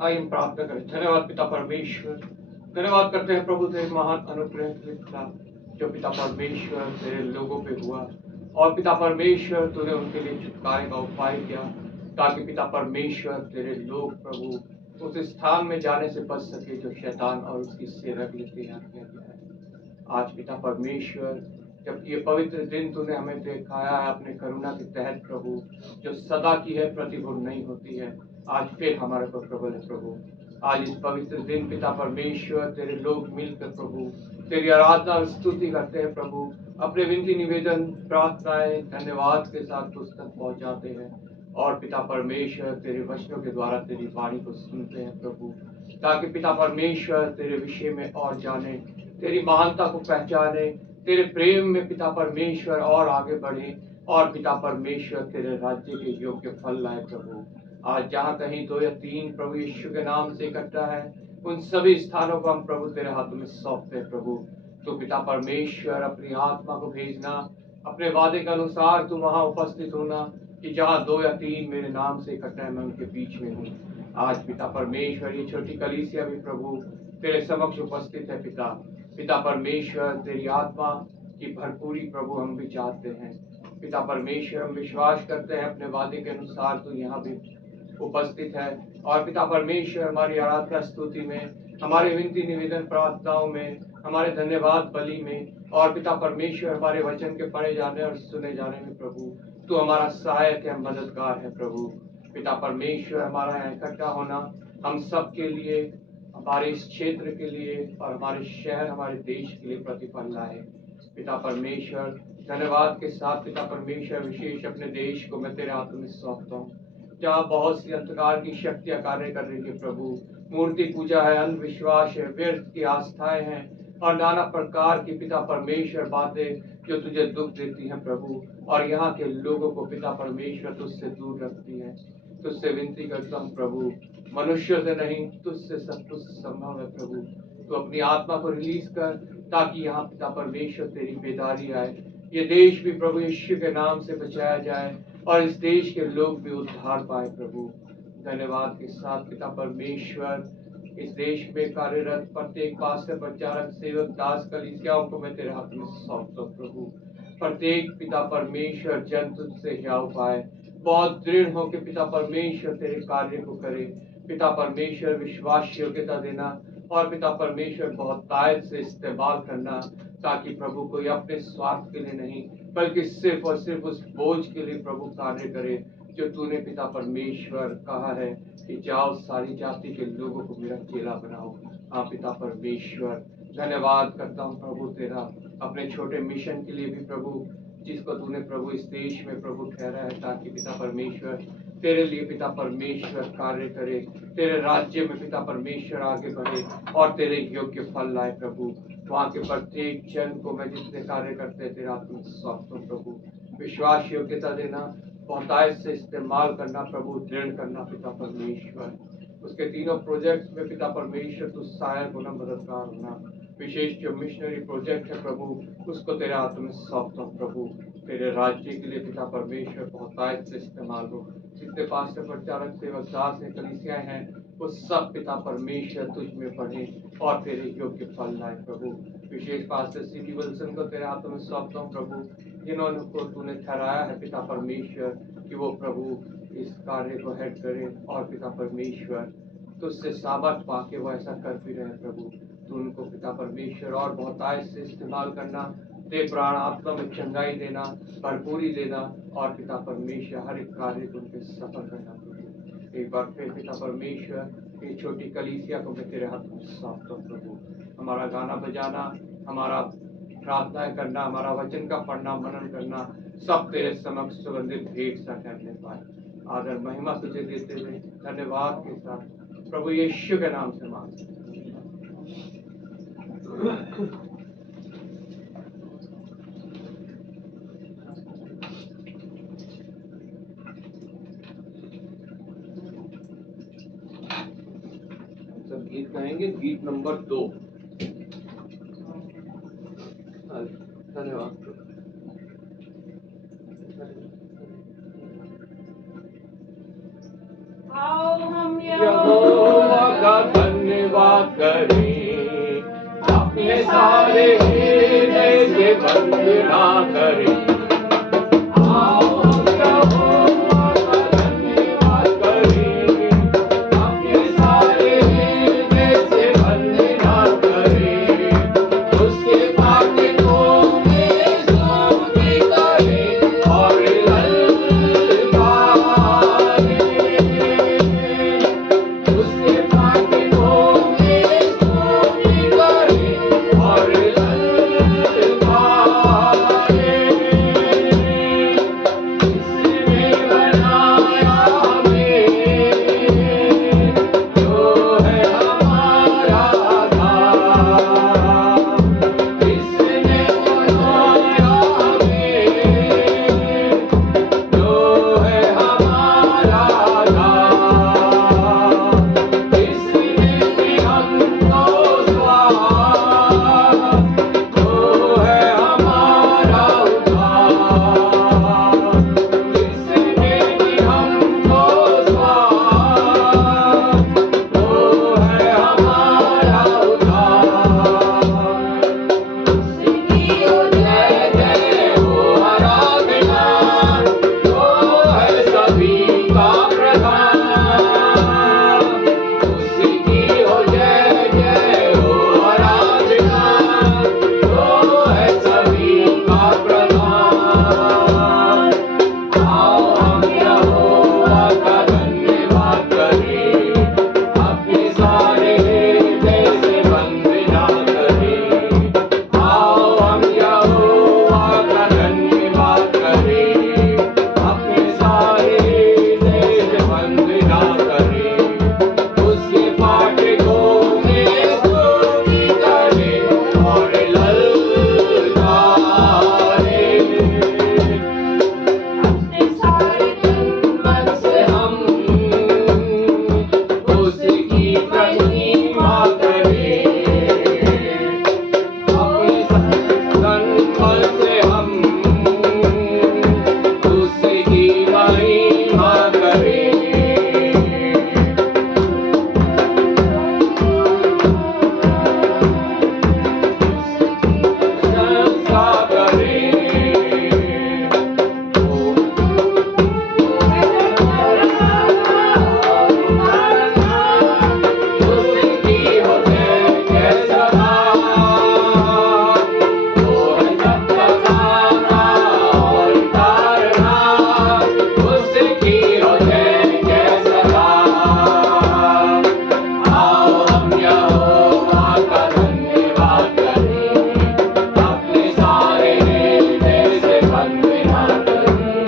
आइए हम प्रार्थना करें। धन्यवाद पिता परमेश्वर, धन्यवाद करते हैं प्रभु तेरे महान अनुग्रह के लिए जो पिता परमेश्वर तेरे लोगों पे हुआ, और पिता परमेश्वर तूने उनके लिए छुटकारे का उपाय किया ताकि पिता परमेश्वर तेरे लोग प्रभु उस स्थान में जाने से बच सके जो शैतान और उसकी सेना के लिए तैयार किया गया है। आज पिता परमेश्वर जबकि ये पवित्र दिन तूने हमें दिखाया है अपने करुणा के तहत प्रभु, जो सदा की है प्रतिभूर नहीं होती है, आज फिर हमारे पर प्रबल है प्रभु। आज इस पवित्र दिन पिता परमेश्वर तेरे लोग मिलकर प्रभु तेरी आराधना और स्तुति करते हैं प्रभु, अपने विनती निवेदन प्रार्थनाएं धन्यवाद के साथ पुस्तक पहुंचाते हैं, और पिता परमेश्वर तेरे वचनों के द्वारा तेरी वाणी को सुनते हैं प्रभु, ताकि पिता परमेश्वर तेरे विषय में और जाने, तेरी महानता को पहचाने, तेरे प्रेम में पिता परमेश्वर और आगे बढ़े, और पिता परमेश्वर तेरे राज्य के योग्य फल लाए प्रभु। आज जहाँ कहीं 2 या 3 प्रभु यीशु के नाम से इकट्ठा है, उन सभी स्थानों को हम प्रभु तेरे हाथों में सौंपते हैं प्रभु। तो पिता परमेश्वर अपनी आत्मा को भेजना, अपने वादे के अनुसार तू वहाँ उपस्थित होना कि जहाँ 2 या 3 मेरे नाम से इकट्ठा है मैं उनके बीच में हूँ। आज पिता परमेश्वर ये छोटी कलीसिया भी प्रभु तेरे समक्ष उपस्थित है पिता। पिता परमेश्वर तेरी आत्मा की भरपूरी प्रभु हम भी चाहते हैं पिता परमेश्वर। हम विश्वास करते हैं अपने वादे के अनुसार तू यहाँ भी उपस्थित है, और पिता परमेश्वर हमारी आराधना स्तुति में, हमारे विनती निवेदन प्रार्थनाओं में, हमारे धन्यवाद बलि में, और पिता परमेश्वर हमारे वचन के पढ़े जाने और सुने जाने में प्रभु तू हमारा सहायक है, मददगार है प्रभु। पिता परमेश्वर हमारा यहाँ इकट्ठा होना हम सब के लिए, हमारे इस क्षेत्र के लिए और हमारे शहर हमारे देश के लिए प्रतिफल लाए पिता परमेश्वर। धन्यवाद के साथ पिता परमेश्वर विशेष अपने देश को मैं तेरे हाथों में सौंपता हूँ, जहाँ बहुत सी अंधकार की शक्तियां कार्य कर रही है प्रभु। मूर्ति पूजा है, अंधविश्वास है, व्यर्थ की आस्थाएं हैं, और नाना प्रकार की पिता परमेश्वर बातें जो तुझे दुख देती हैं प्रभु, और यहाँ के लोगों को पिता परमेश्वर तुझसे दूर रखती है। तुझसे विनती करता हूँ प्रभु, मनुष्य से नहीं तुझसे सब कुछ संभव है प्रभु। तो अपनी आत्मा को रिलीज कर ताकि यहाँ पिता परमेश्वर तेरी बेदारी आए, ये देश भी प्रभु यीशु के नाम से बचाया जाए, और इस देश के लोग भी उद्धार पाए प्रभु। धन्यवाद के साथ पिता परमेश्वर इस देश में कार्यरत प्रत्येक पास्टर, प्रचारक, सेवक, दास, कलीसियाओं को मैं तेरे हाथ में सौंपता हूँ प्रभु। प्रत्येक पिता परमेश्वर जन तुझसे हियाव पाए, बहुत दृढ़ हो के पिता परमेश्वर तेरे कार्य को करे। पिता परमेश्वर विश्वास योग्यता देना, और पिता परमेश्वर बहुत तायत से इस्तेमाल करना, ताकि प्रभु कोई अपने स्वार्थ के लिए नहीं बल्कि सिर्फ और सिर्फ उस बोझ के लिए प्रभु कार्य करे जो तूने पिता परमेश्वर कहा है कि जाओ सारी जाति के लोगों को मेरा चेला बनाओ। हाँ पिता परमेश्वर धन्यवाद करता हूँ प्रभु तेरा अपने छोटे मिशन के लिए भी प्रभु, जिसको तूने प्रभु इस देश में प्रभु ठहरा है, ताकि पिता परमेश्वर तेरे लिए पिता परमेश्वर कार्य करे, तेरे राज्य में पिता परमेश्वर आगे बढ़े और तेरे योग्य फल लाए प्रभु। वहाँ के प्रत्येक जन को मैं जितने कार्य करते हैं तेरे हाथ में सौंपता हूं प्रभु। विश्वास योग्यता देना, बहुतायत से इस्तेमाल करना प्रभु, दृढ़ करना पिता परमेश्वर। उसके तीनों प्रोजेक्ट में पिता परमेश्वर तू सहायक होना, मददगार होना। विशेष जो मिशनरी प्रोजेक्ट है प्रभु, उसको तेरे हाथों में सौंपता हूं प्रभु। तेरे राज्य के लिए पिता परमेश्वर बहुतायत से इस्तेमाल हो। जितने पास्टर, प्रचारक, सेवक, दास है, कलीसियाएं हैं, वो सब पिता परमेश्वर तुझ में पढ़े और तेरे योग्य फल लाए प्रभु। विशेष पास्टर सीबी विल्सन को तेरे हाथों में सौंपता हूं प्रभु, जिन्होंने को तूने ठहराया है पिता परमेश्वर कि वो प्रभु इस कार्य को हेड करे, और पिता परमेश्वर तुझसे सामर्थ पाके वो ऐसा कर भी रहे प्रभु। तू उनको पिता परमेश्वर और बहुतायत से इस्तेमाल करना, ते प्राण आत्मा में चंगाई देना, भरपूरी देना, और पिता परमेश्वर हर एक कार्य को उनके सफल करना प्रभु। एक बार फिर पिता परमेश्वर ये छोटी कलीसिया को मैं तेरे हाथ में सौंपता हूं प्रभु। हमारा गाना बजाना, हमारा प्रार्थनाएं करना, हमारा वचन का पढ़ना, मनन करना, सब तेरे समक्ष सुगंधित भेंट सा करने पाए। आदर महिमा तुझे देते हुए धन्यवाद के साथ प्रभु यीशु के नाम से मांगते हैं। सब गीत गाएंगे, गीत नंबर 2। धन्यवाद। आओ हम यहोवा सारे हृदय से वंदना करें। आओ हम यहोवा का धन्यवाद करें, अपने सारे हृदय से वंदना करें। उसके फाटकों में स्तुति करें और ललकारें। उसके फाटकों में स्तुति करें और ललकारें। इसने बनाया हमें, जो है हमारा आधार। इसने बनाया हमें, जो है हमारा आधार। इसने भी हमको स्वार, जो है हमारा उद्धार। इसने भी हमको स्वार, जो है हमारा उद्धार। उसकी हो जय जय हो आराधना, जो है सभी का प्रधान। उसकी हो जय जय हो आराधना, जो है सभी का प्रधान। आओ हम यहोवा का धन्यवाद करें, अपने सारे हृदय से वंदना करें। आओ हम यहोवा का धन्यवाद करें, अपने सारे हृदय से वंदना करें। उसके फाटकों में स्तुति करें और ललकारें। अपने सारे तन मन से हम उसकी महिमा करें। अपने तन मन से हम उसकी महिमा करें। प्रशंसा करें। उसकी हो जय जय सदा, वो है सब जगाना और तारना। उसकी हो जय जय सदा। आओ हम यहोवा का धन्यवाद करें, अपने सारे हृदय से वंदना करें।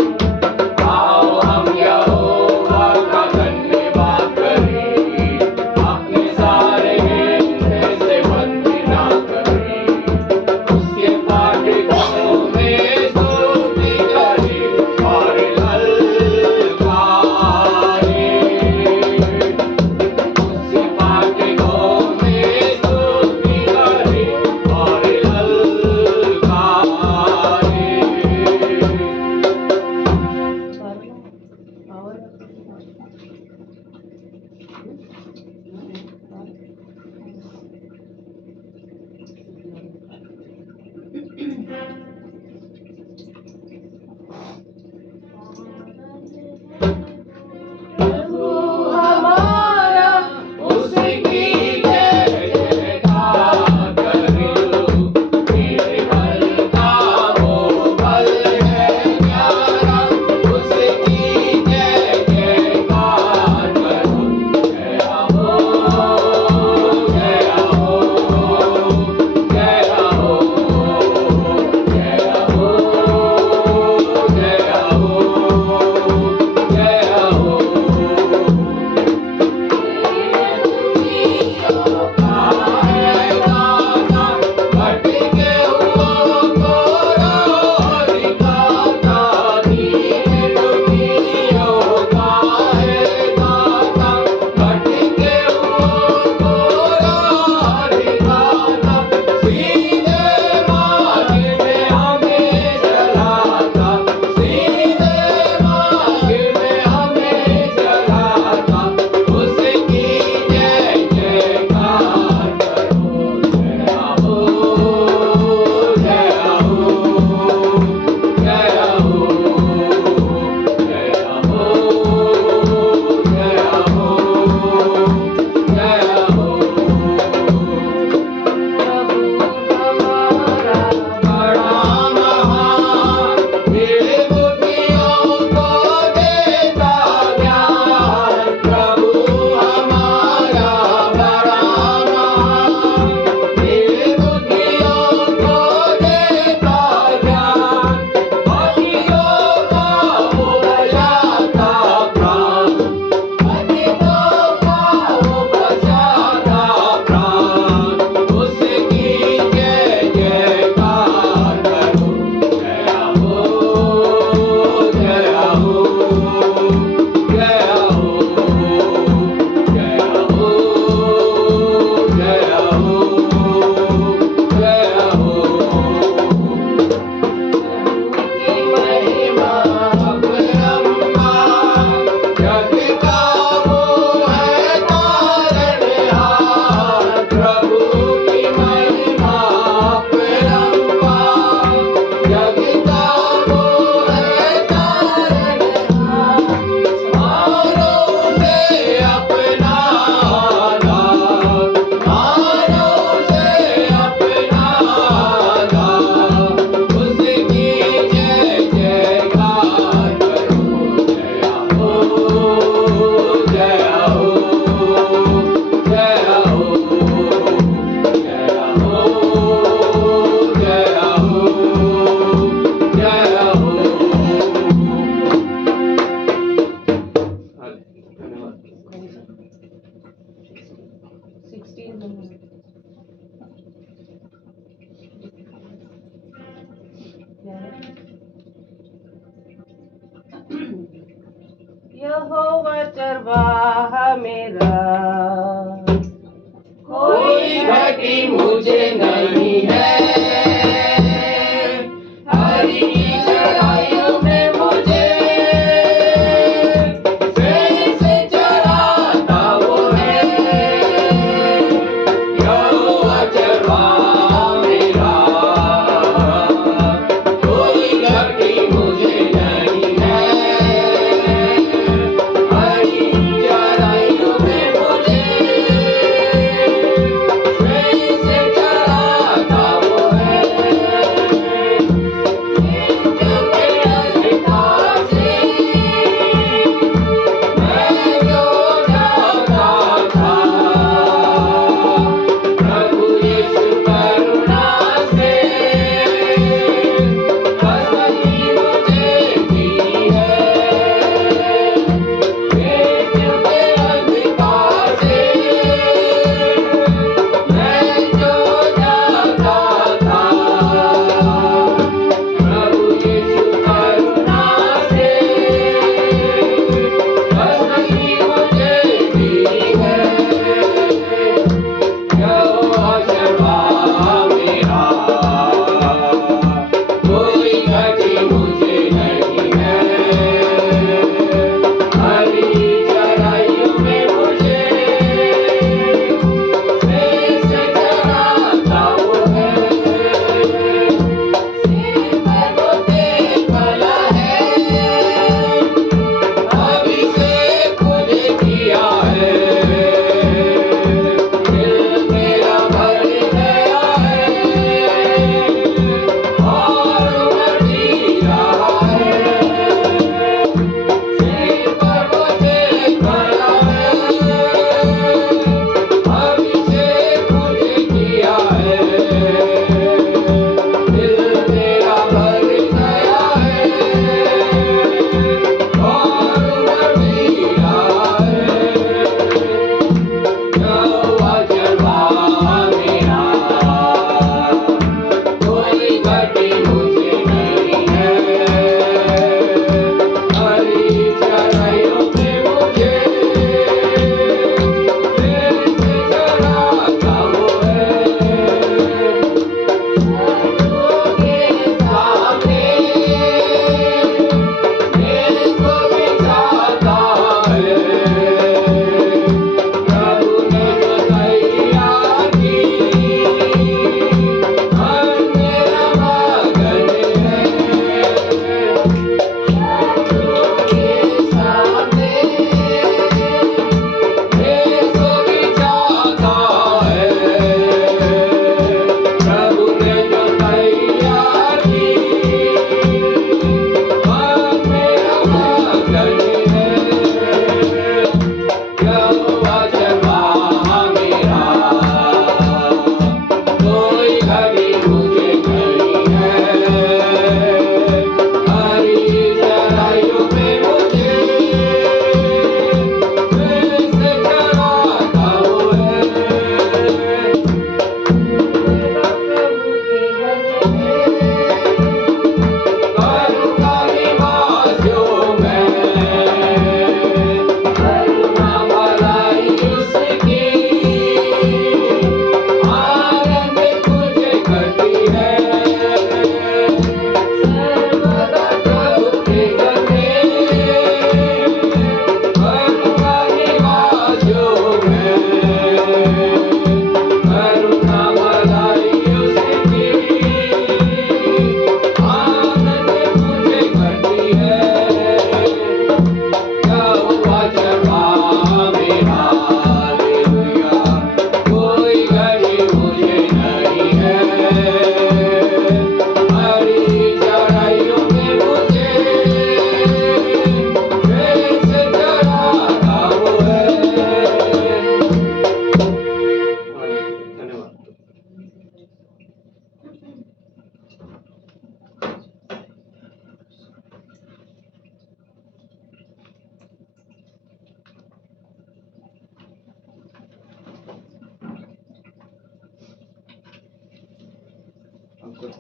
आओ हम यहोवा का धन्यवाद करें, अपने सारे हृदय से वंदना करें। उसके फाटकों में स्तुति करें और ललकारें। उसके फाटकों में स्तुति करें और प्रभु हमारा उसकी जय जयकार करो। मेरे बल का वो बल है प्यारा, उसकी जय जयकार करो। जय हो, जय हो, जय हो, जय चरवाहा मेरा, कोई घटी मुझे नहीं है, हरि की चढ़ाइयों में मुझे से चढ़ाता वो है। यहोवा चरवाहा मेरा, कोई घटी मुझे नहीं है, हरि की चढ़ाइयों में मुझे से चढ़ाता वो है। मैं जो जाता था, प्रभु यीशु करुणा से कसम मुझे दी है। मृत्यु के अंधकार से मैं जो जाता था, प्रभु यीशु करुणा से कसम मुझे दी है। यहोवा चरवाहा मेरा, कोई घटी मुझे नहीं है, हरि चढ़ाइयों में मुझे से चढ़ाता वो है। सिर पर वो तेज भला है, अभिषेक मुझे किया है, दिल मेरा भर गया है और उमड़ रहा है। सिर पर वो तेज भला है, अभिषेक मुझे किया है, दिल मेरा भर गया है और उमड़ रहा है। यहोवा चरवाहा मेरा, कोई घटी मुझे नहीं है, हरि चढ़ाइयों में मुझे से चढ़ाता वो है। सर्वों के सामने मेरे को बिठाता है, प्रभु ने जो तैयार की, मन मेरा मगन है। सर्वों के सामने मेरे को बिठाता है, प्रभु ने जो तैयार की, मन मेरा मगन है। यहोवा चरवाहा मेरा, कोई घटी मुझे नहीं है, हरि चढ़ाइयों में मुझे से चढ़ाता वो है। प्रभु की भजन करुणा निवासियों में करुणा भलाई उसकी, आनंद मुझे करती है। सर्वदा प्रभु के गले, करुणा निवासियों में करुणा भलाई उसकी, आनंद मुझे करती है। यहोवा चरवाहा मेरा, हालेलुया, कोई घटी मुझे नहीं है, हरि चढ़ाइयों में मुझे से चढ़ाता वो है। धन्यवाद। हम सब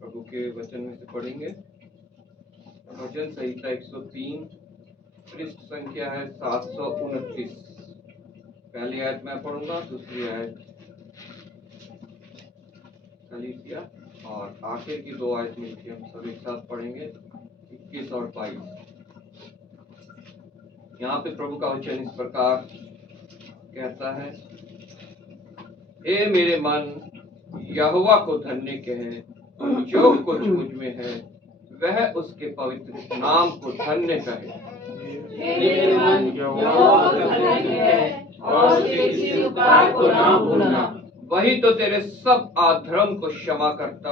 प्रभु के वचन में से पढ़ेंगे। भजन संहिता 103 पृष्ठ संख्या है 729। पहली आयत मैं पढ़ूंगा, दूसरी आयत कलीसिया, और आखिर की 2 आयत मिलकर हम सब एक साथ पढ़ेंगे, 21 और 22। यहाँ पे प्रभु का वचन इस प्रकार कहता है, हे मेरे मन, यहोवा को धन्य कहे, जो कुछ मुझ में है वह उसके पवित्र नाम को धन्य कहे। मेरे मन यहोवा को धन्य कहे और उसके किसी उपकार को ना भूलना। वही तो तेरे सब अधर्म को क्षमा करता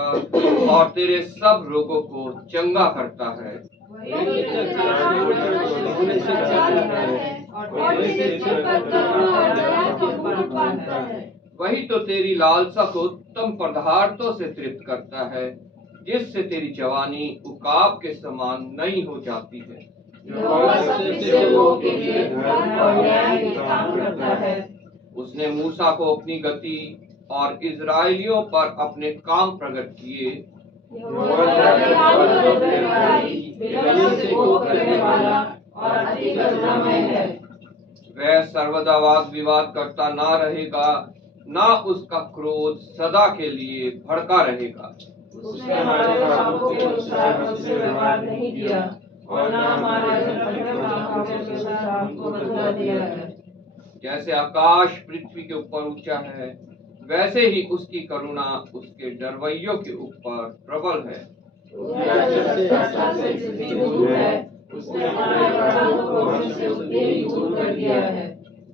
और तेरे सब रोगों को चंगा करता है। वही तो तेरे सामने शुद्ध बचा लेता है और तेरे सिर पर करुणा और दया का मुकुट बांधता है। वही तो तेरी लालसा को उत्तम पदार्थों से तृप्त करता है, जिससे तेरी जवानी उकाब के समान नई हो जाती है। यहोवा सबके लोगों के लिए धर्म और न्याय के काम करता है। उसने मूसा को अपनी गति और इजराइलियों पर अपने काम प्रकट किए। यहोवा दयालु और प्रेमकारी, विलम्ब से कोप करने वाला और अति करुणामय है। वह सर्वदा वाद विवाद करता ना रहेगा, ना उसका क्रोध सदा के लिए भड़का रहेगा। उसने हमारे पापों के अनुसार हमसे व्यवहार नहीं किया और न हमारे अधर्म के अनुसार हमको बदला दिया है। जैसे आकाश पृथ्वी के ऊपर ऊंचा है, वैसे ही उसकी करुणा उसके डरवैयों के ऊपर प्रबल है। जैसे आकाश से पृथ्वी दूर है, उसने हमारे अपराधों को हमसे उतने ही दूर कर दिया है।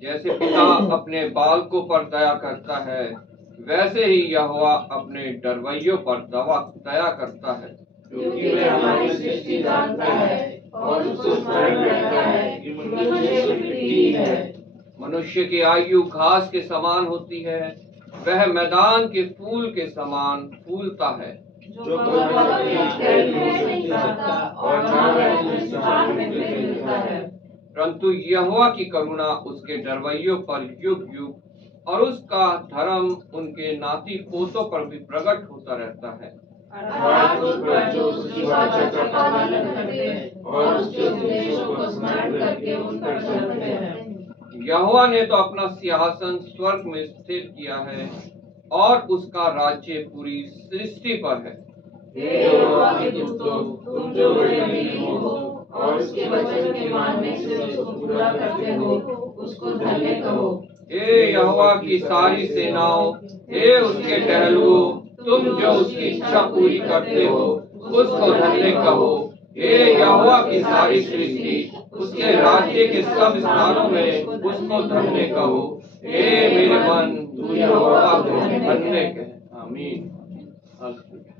जैसे पिता अपने बालकों पर दया करता है, वैसे ही यहोवा अपने डरवैयों पर दया करता है। क्योंकि वह हमारी सृष्टि जानता है और उसको स्मरण रहता है कि मनुष्य मिट्टी है। मनुष्य की आयु घास के समान होती है, वह मैदान के फूल के समान फूलता है। जो कभी नहीं खाता और ना वह अपने स्थान में फिर मिलता है। परंतु यहोवा की करुणा उसके डरवैयों पर युग युग और उसका धर्म उनके नाती पोतों पर भी प्रकट होता रहता है। अर्थात उस पर जो उसकी वाचा का पालन करते और उसके उपदेशों को स्मरण करके उन पर चलते हैं। यहोवा ने तो अपना सिंहासन स्वर्ग में स्थिर किया है और उसका राज्य पूरी सृष्टि पर है। हे यहोवा के दूतों, तुम जो बड़े वीर हो और उसके वचन के मानने से उसको पूरा करते हो, उसको धन्य कहो। हे यहोवा की सारी सेनाओं, हे उसके टहलुओं, तुम जो उसकी इच्छा पूरी करते हो, उसको धन्य कहो। हे यहोवा की सारी सृष्टि, उसके राज्य के सब स्थानों में उसको धन्य कहो। हे मेरे मन, तू यहोवा को धन्य कह। आमीन।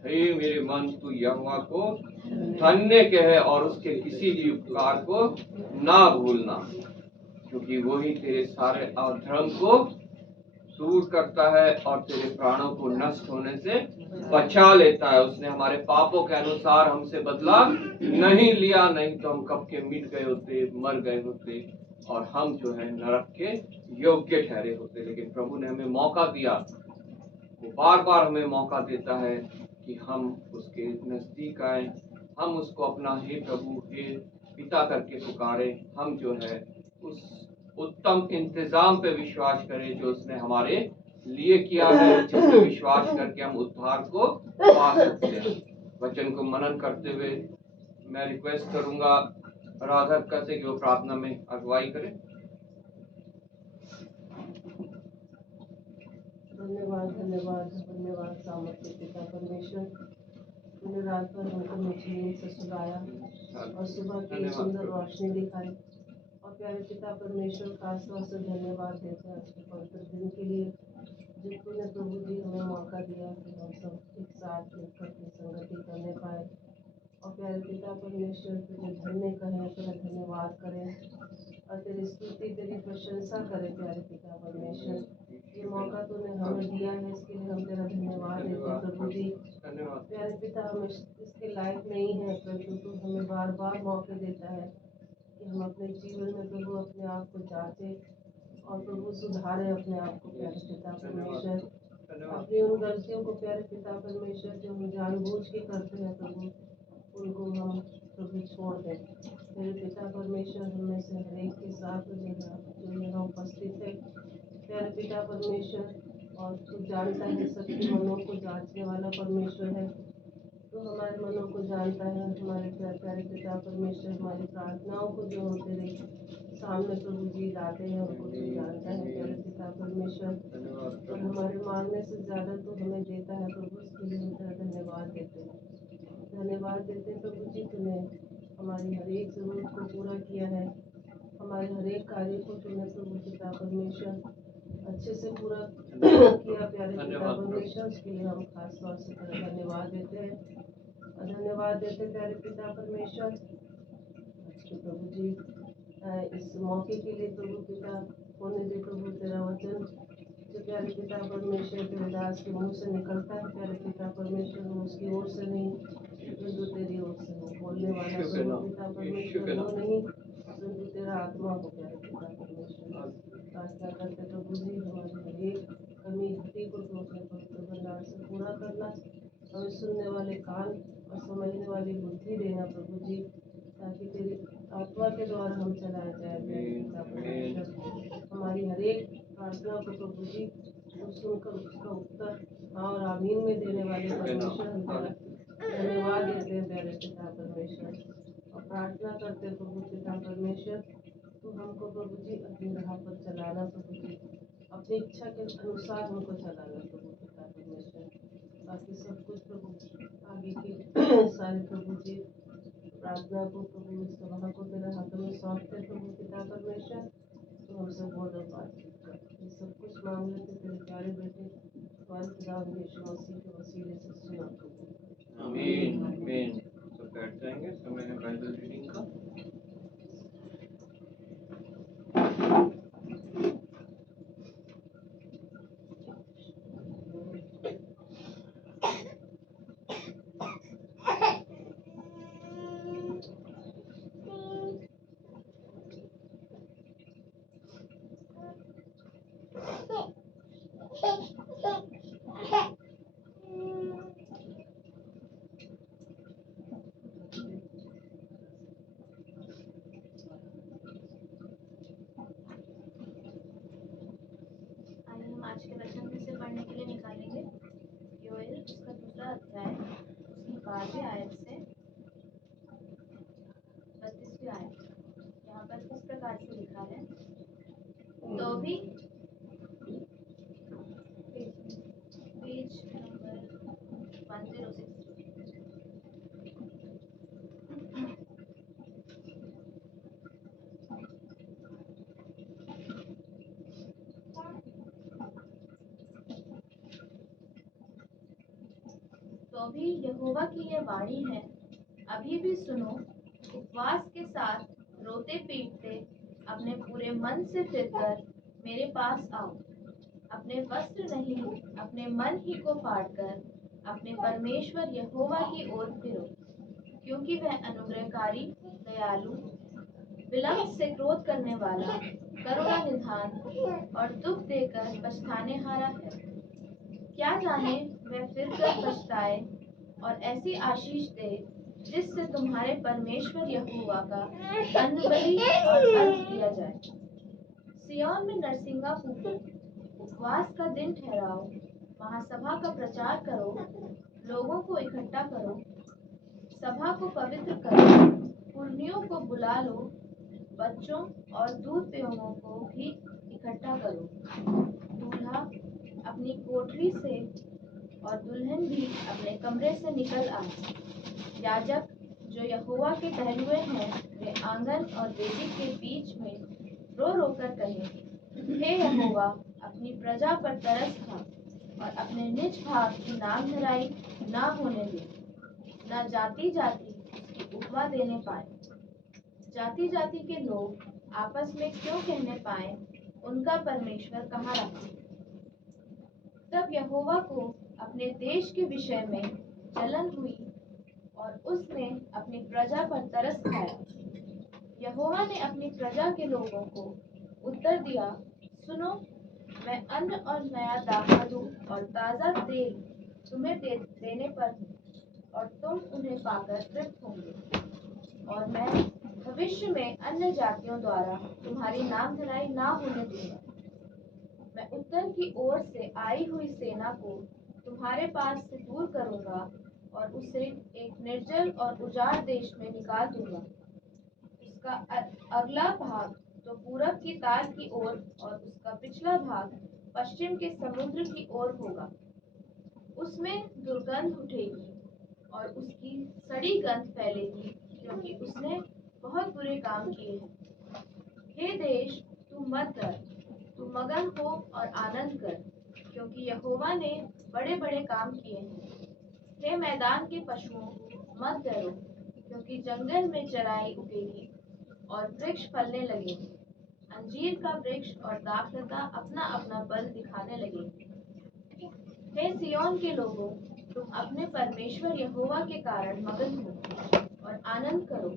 हे मेरे मन, तू यहोवा को धन्य कहे और उसके किसी भी उपकार को ना भूलना, क्योंकि वही तेरे सारे अधर्म को दूर करता है और तेरे प्राणों को नष्ट होने से बचा लेता है। उसने हमारे पापों के अनुसार हमसे बदला नहीं लिया, नहीं तो हम कब के मिट गए होते, मर गए होते और हम जो है नरक के योग्य ठहरे होते। लेकिन प्रभु ने हमें मौका दिया, वो बार बार हमें मौका देता है कि हम उसके नजदीक आए, हम उसको अपना हे प्रभु, हे पिता करके पुकारे। हम जो है उस उत्तम इंतजाम पे विश्वास करें जो उसने हमारे लिए किया है, जिस पे विश्वास करके हम उद्धार को पा सकते हैं। वचन को मनन करते हुए मैं रिक्वेस्ट करूंगा राधा से कि वो प्रार्थना में अगुवाई करें। धन्यवाद धन्यवाद धन्यवाद सामर्थ्य पिता परमेश्वर, तूने रात भर हमको नींद से सुलाया और सुबह की सुंदर रोशनी दिखाई। और प्यारे पिता परमेश्वर, खास तौर से धन्यवाद देते हैं आज के पवित्र दिन के लिए जो तूने प्रभु जी हमें मौका दिया कि हम सब एक साथ मिलकर के संगति करने पाए। और प्यारे पिता परमेश्वर, तुझे धन्य करें, तेरा धन्यवाद करें और तेरी स्तुति तेरी प्रशंसा करें। प्यारे पिता परमेश्वर, ये मौका तूने हमें दिया है, इसके लिए हम तेरा धन्यवाद देते हैं प्रभु जी। प्यारे पिता, हम इसके लायक नहीं है, परंतु तू हमें बार बार मौके देता है कि हम अपने जीवन में प्रभु अपने आप को जांचे और प्रभु सुधारे अपने आप को। प्यारे पिता परमेश्वर, अपनी उन गलतियों को प्यारे पिता परमेश्वर जो हम जानबूझ के करते हैं प्रभु, उनको हम प्रभु छोड़ दें। मेरे पिता परमेश्वर हमें से हर एक के साथ जो यहाँ उपस्थित है, प्यारे पिता परमेश्वर, और तू जानता है सबके मनों को जांचने वाला परमेश्वर है। तो हमारे मनों को जानता है, हमारे प्यारे पिता परमेश्वर, हमारी प्रार्थनाओं को जो हम तेरे सामने प्रभु जी लाते हैं उनको तू जानता है प्यारे पिता परमेश्वर। धन्यवाद और हमारे मांगने से ज़्यादा तो हमें देता है प्रभु, उसके लिए हम तेरा धन्यवाद देते हैं। धन्यवाद देते हैं प्रभु जी, तूने हमारी हर एक ज़रूरत को पूरा किया है, हमारे हर एक कार्य को तूने प्रभु पिता परमेश्वर अच्छे से पूरा किया प्यारे पिता परमेश्वर। उसके लिए हम खास तौर से तेरा धन्यवाद देते हैं और धन्यवाद देते प्यारे पिता परमेश्वर। आज के प्रभु जी इस मौके के लिए प्रभु पिता होने दे प्रभु, तेरा वचन जो प्यारे पिता परमेश्वर तेरे दास के मुंह से निकलता है प्यारे पिता परमेश्वर, वो उसकी ओर से नहीं परंतु तेरी ओर से हो। बोलने वाला प्रभु पिता परमेश्वर वो नहीं परंतु तेरा आत्मा हो प्यारे पिता परमेश्वर। प्रार्थना करते प्रभु जी हमारी हर एक कमी घटी को तू अपने पवित्र भंडार से पूरा करना, हमें सुनने वाले कान और समझने वाली बुद्धि देना प्रभु जी, ताकि तेरी आत्मा के द्वारा हम चलाए जाए प्यारे पिता परमेश्वर। हमारी हर एक प्रार्थना को प्रभु जी तू सुनकर उसका उत्तर हाँ और आमीन में देने वाले परमेश्वर, हम तेरा धन्यवाद देते हैं प्यारे पिता परमेश्वर। और प्रार्थना करते प्रभु पिता परमेश्वर, तू हमको प्रभु जी अपनी राह पर चलाना प्रभु जी, अपनी इच्छा के अनुसार हमको चलाना प्रभु पिता परमेश्वर। बाकी सब कुछ प्रभु आगे की सारे प्रभु जी प्रार्थना को प्रभु इस सभा को तेरे हाथों में सौंपते प्रभु पिता परमेश्वर। तो हमसे बोल और बातचीत कर, ये सब कुछ मांग लेते तेरे प्यारे बेटे हमारे खुदा यीशु मसीह के वसीले से सुना कबूल। आमीन आमीन। सब बैठ जाएंगे, समय है बाइबल रीडिंग का। आइए हम आज के वचन में से पढ़ने के लिए निकालेंगे योएल उसका दूसरा अध्याय, उसकी 12वीं आयत से 32वीं आयत। यहाँ पर इस प्रकार से लिखा है, तो भी पेज नंबर 106। तो भी यहोवा की यह वाणी है, अभी भी सुनो, उपवास के साथ रोते पीटते अपने पूरे मन से फिरकर मेरे पास आओ। अपने वस्त्र नहीं, अपने मन ही को फाड़कर अपने परमेश्वर यहोवा की ओर फिरो, क्योंकि वह अनुग्रहकारी, दयालु, विलम्ब से क्रोध करने वाला, करुणा निधान और दुख देकर पछताने हारा है। क्या जाने वह फिर कर पछताए और ऐसी आशीष दे जिससे तुम्हारे परमेश्वर यहोवा का अन्न बलि और अर्घ दिया जाए। सिय्योन में नरसिंगा फूको, उपवास का दिन ठहराओ, महासभा का प्रचार करो, लोगों को इकट्ठा करो, सभा को पवित्र करो, पुरनियों को बुला लो, बच्चों और दूध पेयों को भी इकट्ठा करो। दूल्हा अपनी कोठरी से और दुल्हन भी अपने कमरे से निकल आए। याजक जो यहोवा के टहलुए हैं, वे आंगन और वेदी के बीच में रो रो कर कहें, हे यहोवा, अपनी प्रजा पर तरस खा और अपने निज भाग की नाम धराई ना होने दे, न जाति जाति उसकी उपमा देने पाए। जाति जाति के लोग आपस में क्यों कहने पाए, उनका परमेश्वर कहाँ रखा। तब यहोवा को अपने देश के विषय में जलन हुई और उसने अपनी प्रजा पर तरस खाया। यहोवा ने अपनी प्रजा के लोगों को उत्तर दिया, सुनो, मैं अन्न और नया दाखमधु और ताज़ा तेल तुम्हें देने पर हूँ और तुम उन्हें पाकर तृप्त होंगे। और मैं भविष्य में अन्य जातियों द्वारा तुम्हारी नाम धराई ना होने दूंगा। मैं उत्तर की ओर से आई हुई सेना को तुम्हारे पास से दूर करूंगा और उसे एक निर्जल और उजाड़ देश में निकाल दूंगा। उसका अगला भाग तो पूरब की ताल की ओर और उसका पिछला भाग पश्चिम के समुद्र की ओर होगा। उसमें दुर्गंध उठेगी और उसकी सड़ी गंध फैलेगी, क्योंकि उसने बहुत बुरे काम किए हैं। हे देश, तू मत डर, तू मगन हो और आनंद कर, क्योंकि यहोवा ने बड़े बड़े काम किए हैं। हे मैदान के पशुओं, मत डरो, क्योंकि जंगल में चराई उगेगी और वृक्ष फलने लगेंगे। अंजीर का वृक्ष और दाखलता अपना अपना बल दिखाने लगेंगे। हे सिय्योन के लोगों, तुम अपने परमेश्वर यहोवा के कारण मगन हो और आनंद करो,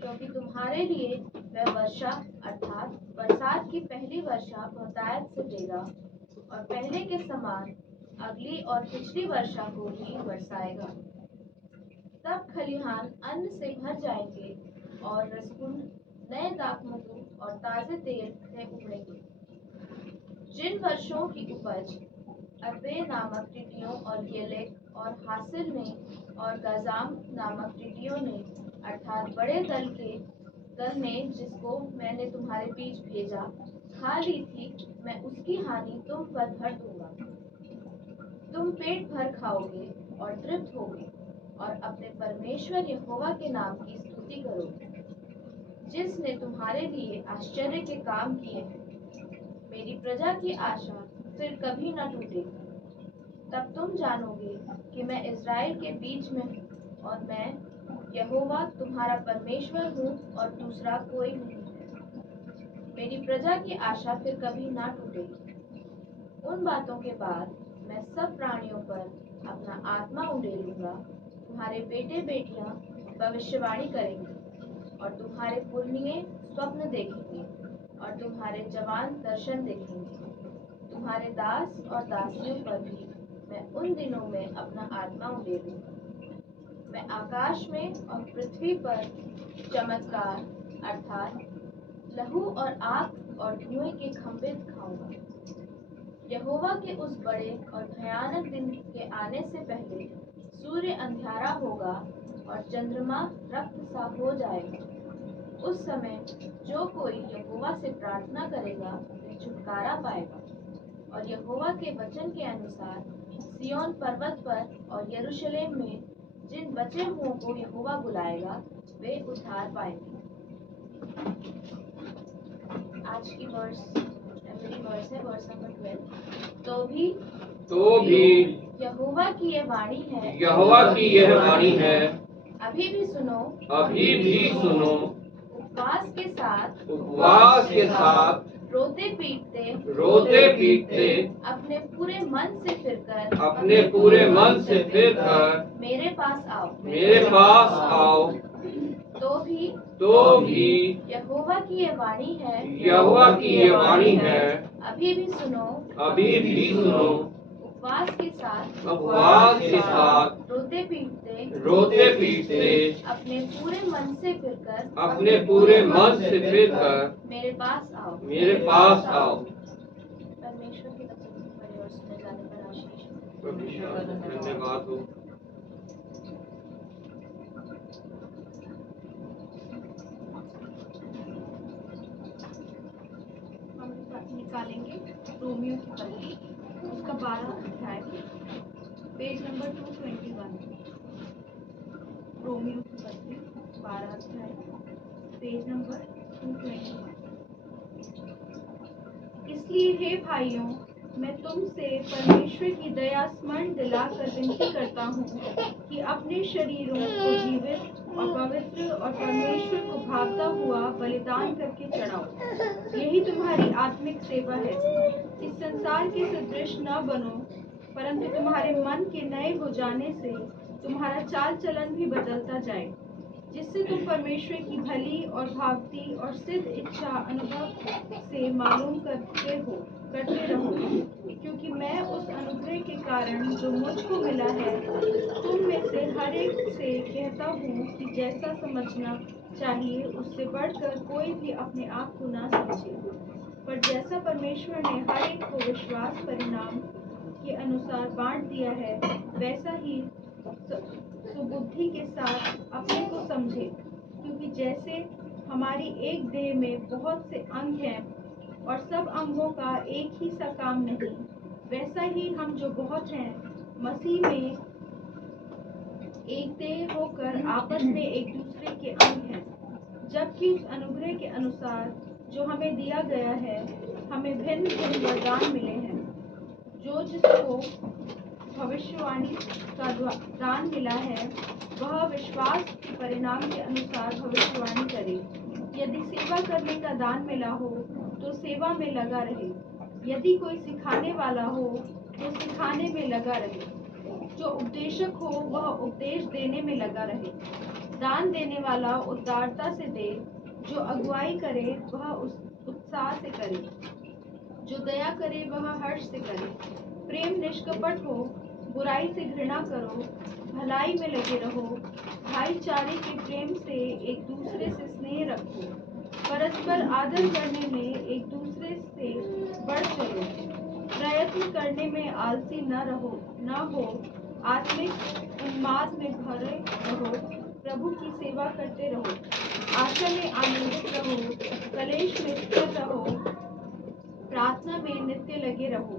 क्योंकि तुम्हारे लिए वह वर्षा अर्थात बरसात की पहली वर्षा बहुतायत से देगा और पहले के समान अगली और पिछली वर्षा को भी बरसाएगा। तब खलिहान अन्न से भर जाएंगे और रसकुंड नए दाखमधु और ताजे तेल से उमड़ेंगे। जिन वर्षों की उपज अरबे नामक टिड्डियों और गेलेक और हासिल ने और गजाम नामक टिड्डियों ने अर्थात बड़े दल ने जिसको मैंने तुम्हारे बीच भेजा खा ली थी, मैं उसकी हानि तुम पर भर दूंगा। तुम पेट भर खाओगे और तृप्त होगे और अपने परमेश्वर यहोवा के नाम की स्तुति करोगे, जिसने तुम्हारे लिए आश्चर्य के काम किए हैं। मेरी प्रजा की आशा फिर कभी न टूटेगी। तब तुम जानोगे कि मैं इज़राइल के बीच में हूँ और मैं यहोवा तुम्हारा परमेश्वर हूँ और दूसरा कोई नहीं है। मेरी प्रजा की आशा फिर कभी ना टूटेगी। उन बातों के बाद मैं सब प्राणियों पर अपना आत्मा उंडेलूंगा। तुम्हारे बेटे बेटियां भविष्यवाणी करेंगे और तुम्हारे पुरनिये स्वप्न देखेंगे और तुम्हारे जवान दर्शन देखेंगे। तुम्हारे दास और दासियों पर भी मैं उन दिनों में अपना आत्मा उंडेलूंगा। मैं आकाश में और पृथ्वी पर चमत्कार अर्थात लहू और आग और धुएं के खंभे दिखाऊंगा। यहोवा के उस बड़े और भयानक दिन के आने से पहले सूर्य अंधियारा होगा और चंद्रमा रक्त सा हो जाएगा। उस समय जो कोई यहोवा से प्रार्थना करेगा वह छुटकारा पाएगा और यहोवा के वचन के अनुसार सिय्योन पर्वत पर और यरूशलेम में जिन बचे हुओं को यहोवा बुलाएगा वे उद्धार पाएंगे। आज की मेरी वर्स है वर्स नंबर 12। तो भी यहोवा की यह वाणी है, अभी भी सुनो, उपवास के साथ रोते पीटते अपने पूरे मन से फिरकर मेरे पास आओ। तो भी यहोवा की यह वाणी है, अभी भी सुनो, उपवास के साथ रोते पीटते अपने पूरे मन से फिरकर मेरे पास आओ। परमेश्वर के वचन पढ़े और सुने जाने पर आशीष। धन्यवाद हो। हम निकालेंगे रोमियो की पत्री, उसका 12 अध्याय, पेज नंबर 221। रोमियो की पत्री 12 अध्याय, पेज नंबर 221। इसलिए हे भाइयों, मैं तुमसे परमेश्वर की दया स्मरण दिलाकर विनती करता हूँ कि अपने शरीरों को जीवित और पवित्र और परमेश्वर को भावता हुआ बलिदान करके चढ़ाओ। यही तुम्हारी आत्मिक सेवा है। इस संसार के सदृश न बनो, परंतु तुम्हारे मन के नए हो जाने से तुम्हारा चाल चलन भी बदलता जाए, जिससे तुम परमेश्वर की भली और भावती और सिद्ध इच्छा अनुभव से मालूम करते रहो। क्योंकि मैं उस अनुग्रह के कारण जो मुझको मिला है तुम में से हर एक से कहता हूँ कि जैसा समझना चाहिए, उससे बढ़कर कोई भी अपने आप को ना समझे। पर जैसा परमेश्वर ने हर एक को विश्वास परिणाम के अनुसार बांट दिया है, वैसा ही सुबुद्धि के साथ अपने को समझे। क्योंकि जैसे हमारी एक देह में बहुत से अंग हैं और सब अंगों का एक ही सा काम नहीं, वैसा ही हम जो बहुत हैं मसीह में एक देह होकर आपस में एक दूसरे के अंग हैं। जबकि उस अनुग्रह के अनुसार जो हमें दिया गया है, हमें भिन्न भिन्न वरदान मिले हैं। जो जिसको भविष्यवाणी का दान मिला है, वह विश्वास के परिणाम के अनुसार भविष्यवाणी करे। यदि सेवा करने का दान मिला हो तो सेवा में लगा रहे। यदि कोई सिखाने वाला हो तो सिखाने में लगा रहे। जो उपदेशक हो वह उपदेश देने में लगा रहे। दान देने वाला उदारता से दे। जो अगुवाई करे वह उत्साह से करे। जो दया करे वह हर्ष से करे। प्रेम निष्कपट हो, बुराई से घृणा करो, भलाई में लगे रहो, भाईचारे के प्रेम से एक दूसरे से स्नेह रखो, परस्पर आदर करने में एक दूसरे से बढ़ चलो, प्रयत्न करने में आलसी न हो, आत्मिक उन्माद में भरे रहो, प्रभु की सेवा करते रहो, आशा में आनंदित रहो, कलेश में स्थिर रहो, प्रार्थना में नित्य लगे रहो।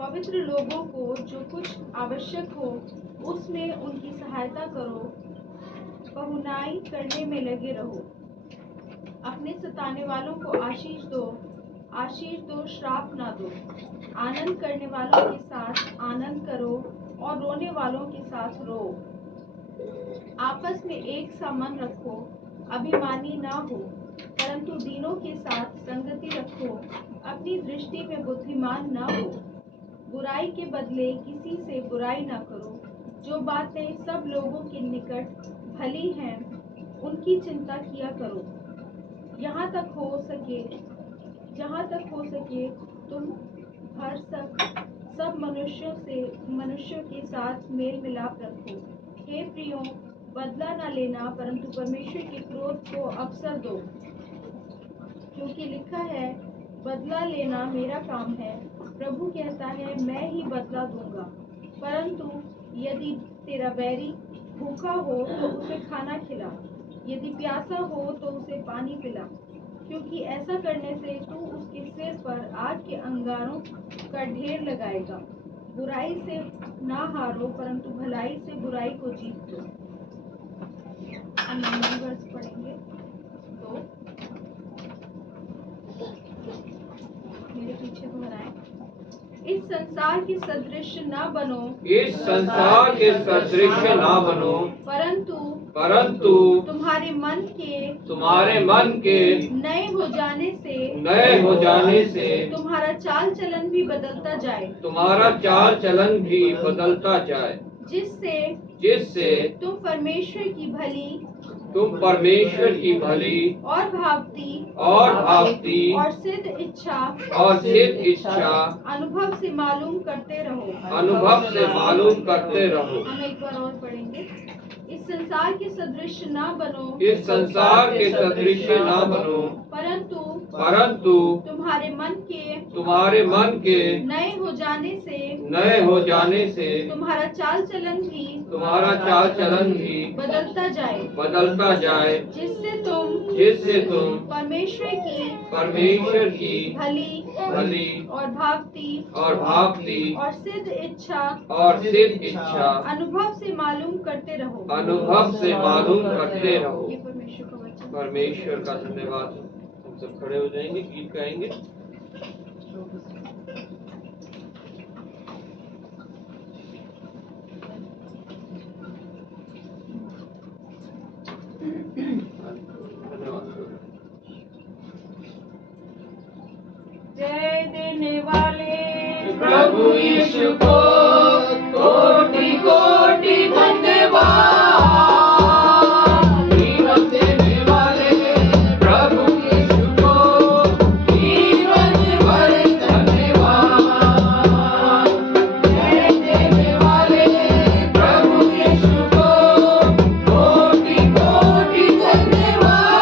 पवित्र लोगों को जो कुछ आवश्यक हो उसमें उनकी सहायता करो, बहुनाई करने में लगे रहो। अपने सताने वालों को आशीष दो, श्राप ना दो। आनंद करने वालों के साथ आनंद करो और रोने वालों के साथ रो। आपस में एक सा मन रखो, अभिमानी ना हो, परंतु दीनों के साथ संगति रखो। अपनी दृष्टि में बुद्धिमान ना हो, बुराई के बदले किसी से बुराई ना करो। जो बातें सब लोगों के निकट भली हैं, उनकी चिंता किया करो। जहाँ तक हो सके तुम हर सब मनुष्यों के साथ मेल मिलाप रखो। हे प्रियो, बदला न लेना, परंतु परमेश्वर के क्रोध को अवसर दो, क्योंकि लिखा है, बदला लेना मेरा काम है, प्रभु कहता है, मैं ही बदला दूंगा। परंतु यदि तेरा बैरी भूखा हो तो उसे खाना खिला, यदि प्यासा हो तो उसे पानी पिला, क्योंकि ऐसा करने से तू उसके सिर पर आग के अंगारों का ढेर लगाएगा। बुराई से ना हारो, परंतु भलाई से बुराई को जीत लो। हम 9 वर्ष पढ़ेंगे। तो मेरे पीछे दोहराएं। इस संसार के सदृश ना बनो, इस संसार के सदृश ना बनो, परंतु तुम्हारे मन के नए हो जाने से तुम्हारा चाल चलन भी बदलता जाए, जिससे तुम परमेश्वर की भली और भावती और सिद्ध इच्छा अनुभव से मालूम करते रहो। हम एक बार और पढ़ेंगे। इस संसार के सदृश ना बनो, परंतु तुम्हारे मन के नए हो जाने से तुम्हारा चाल चलन भी बदलता जाए, जिससे तुम परमेश्वर की भली और भावती और सिद्ध इच्छा अनुभव से मालूम करते रहो। ये परमेश्वर का वचन। परमेश्वर का धन्यवाद। हम सब खड़े हो जाएंगे, गीत गाएंगे। जय देने वाले प्रभु यीशु को कोटि कोटि धन्यवाद। जीवन देने वाले प्रभु यीशु को जीवन भर धन्यवाद। जय देने वाले प्रभु यीशु को कोटि कोटि धन्यवाद।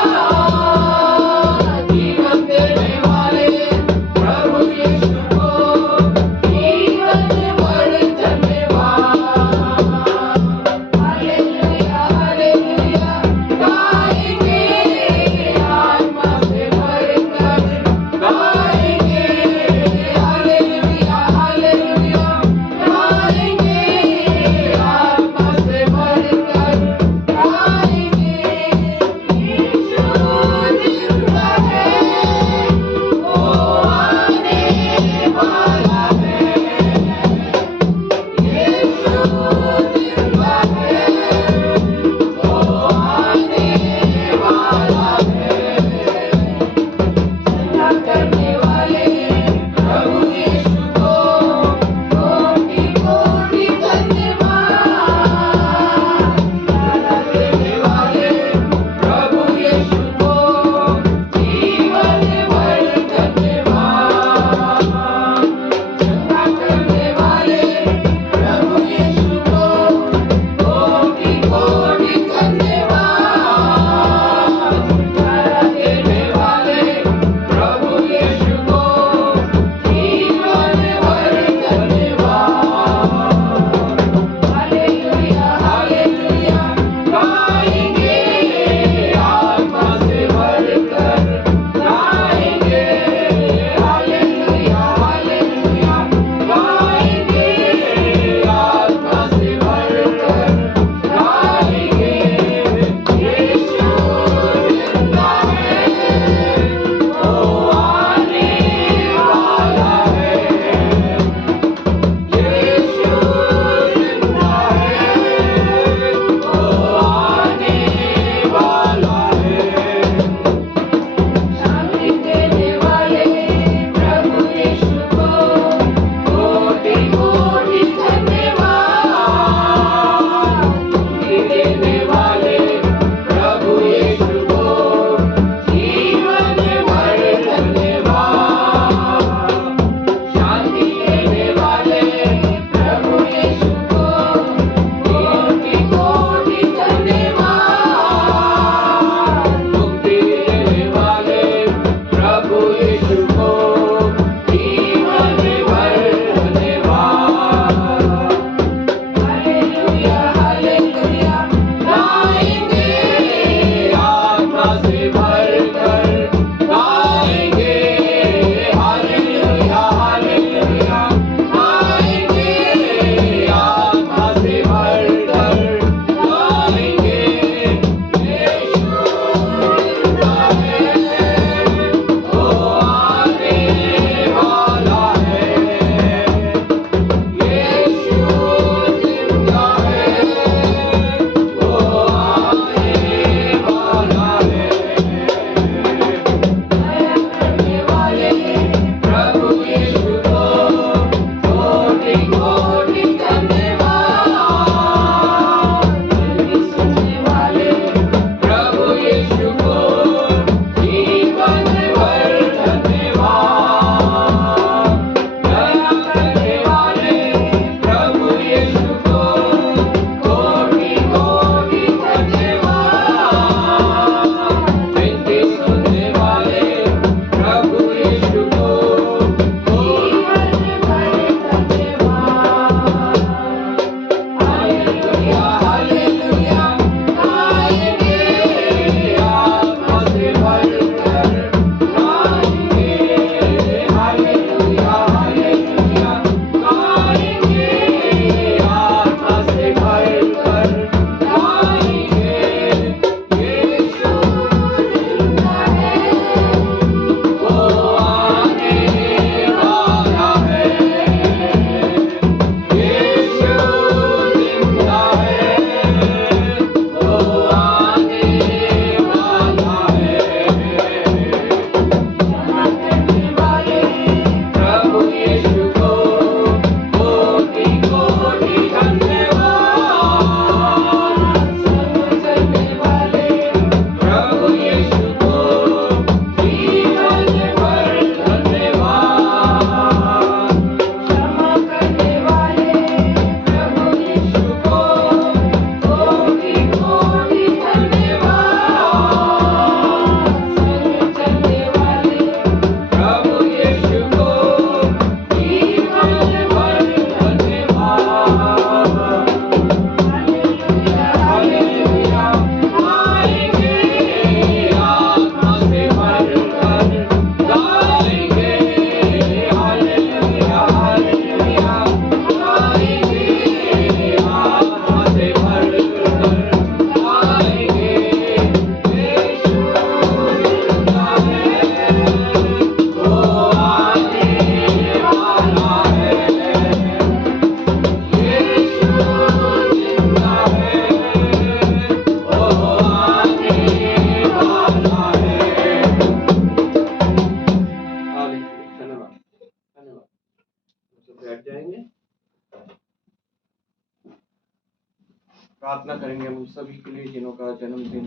करेंगे हम उन सभी के लिए जिनका जन्मदिन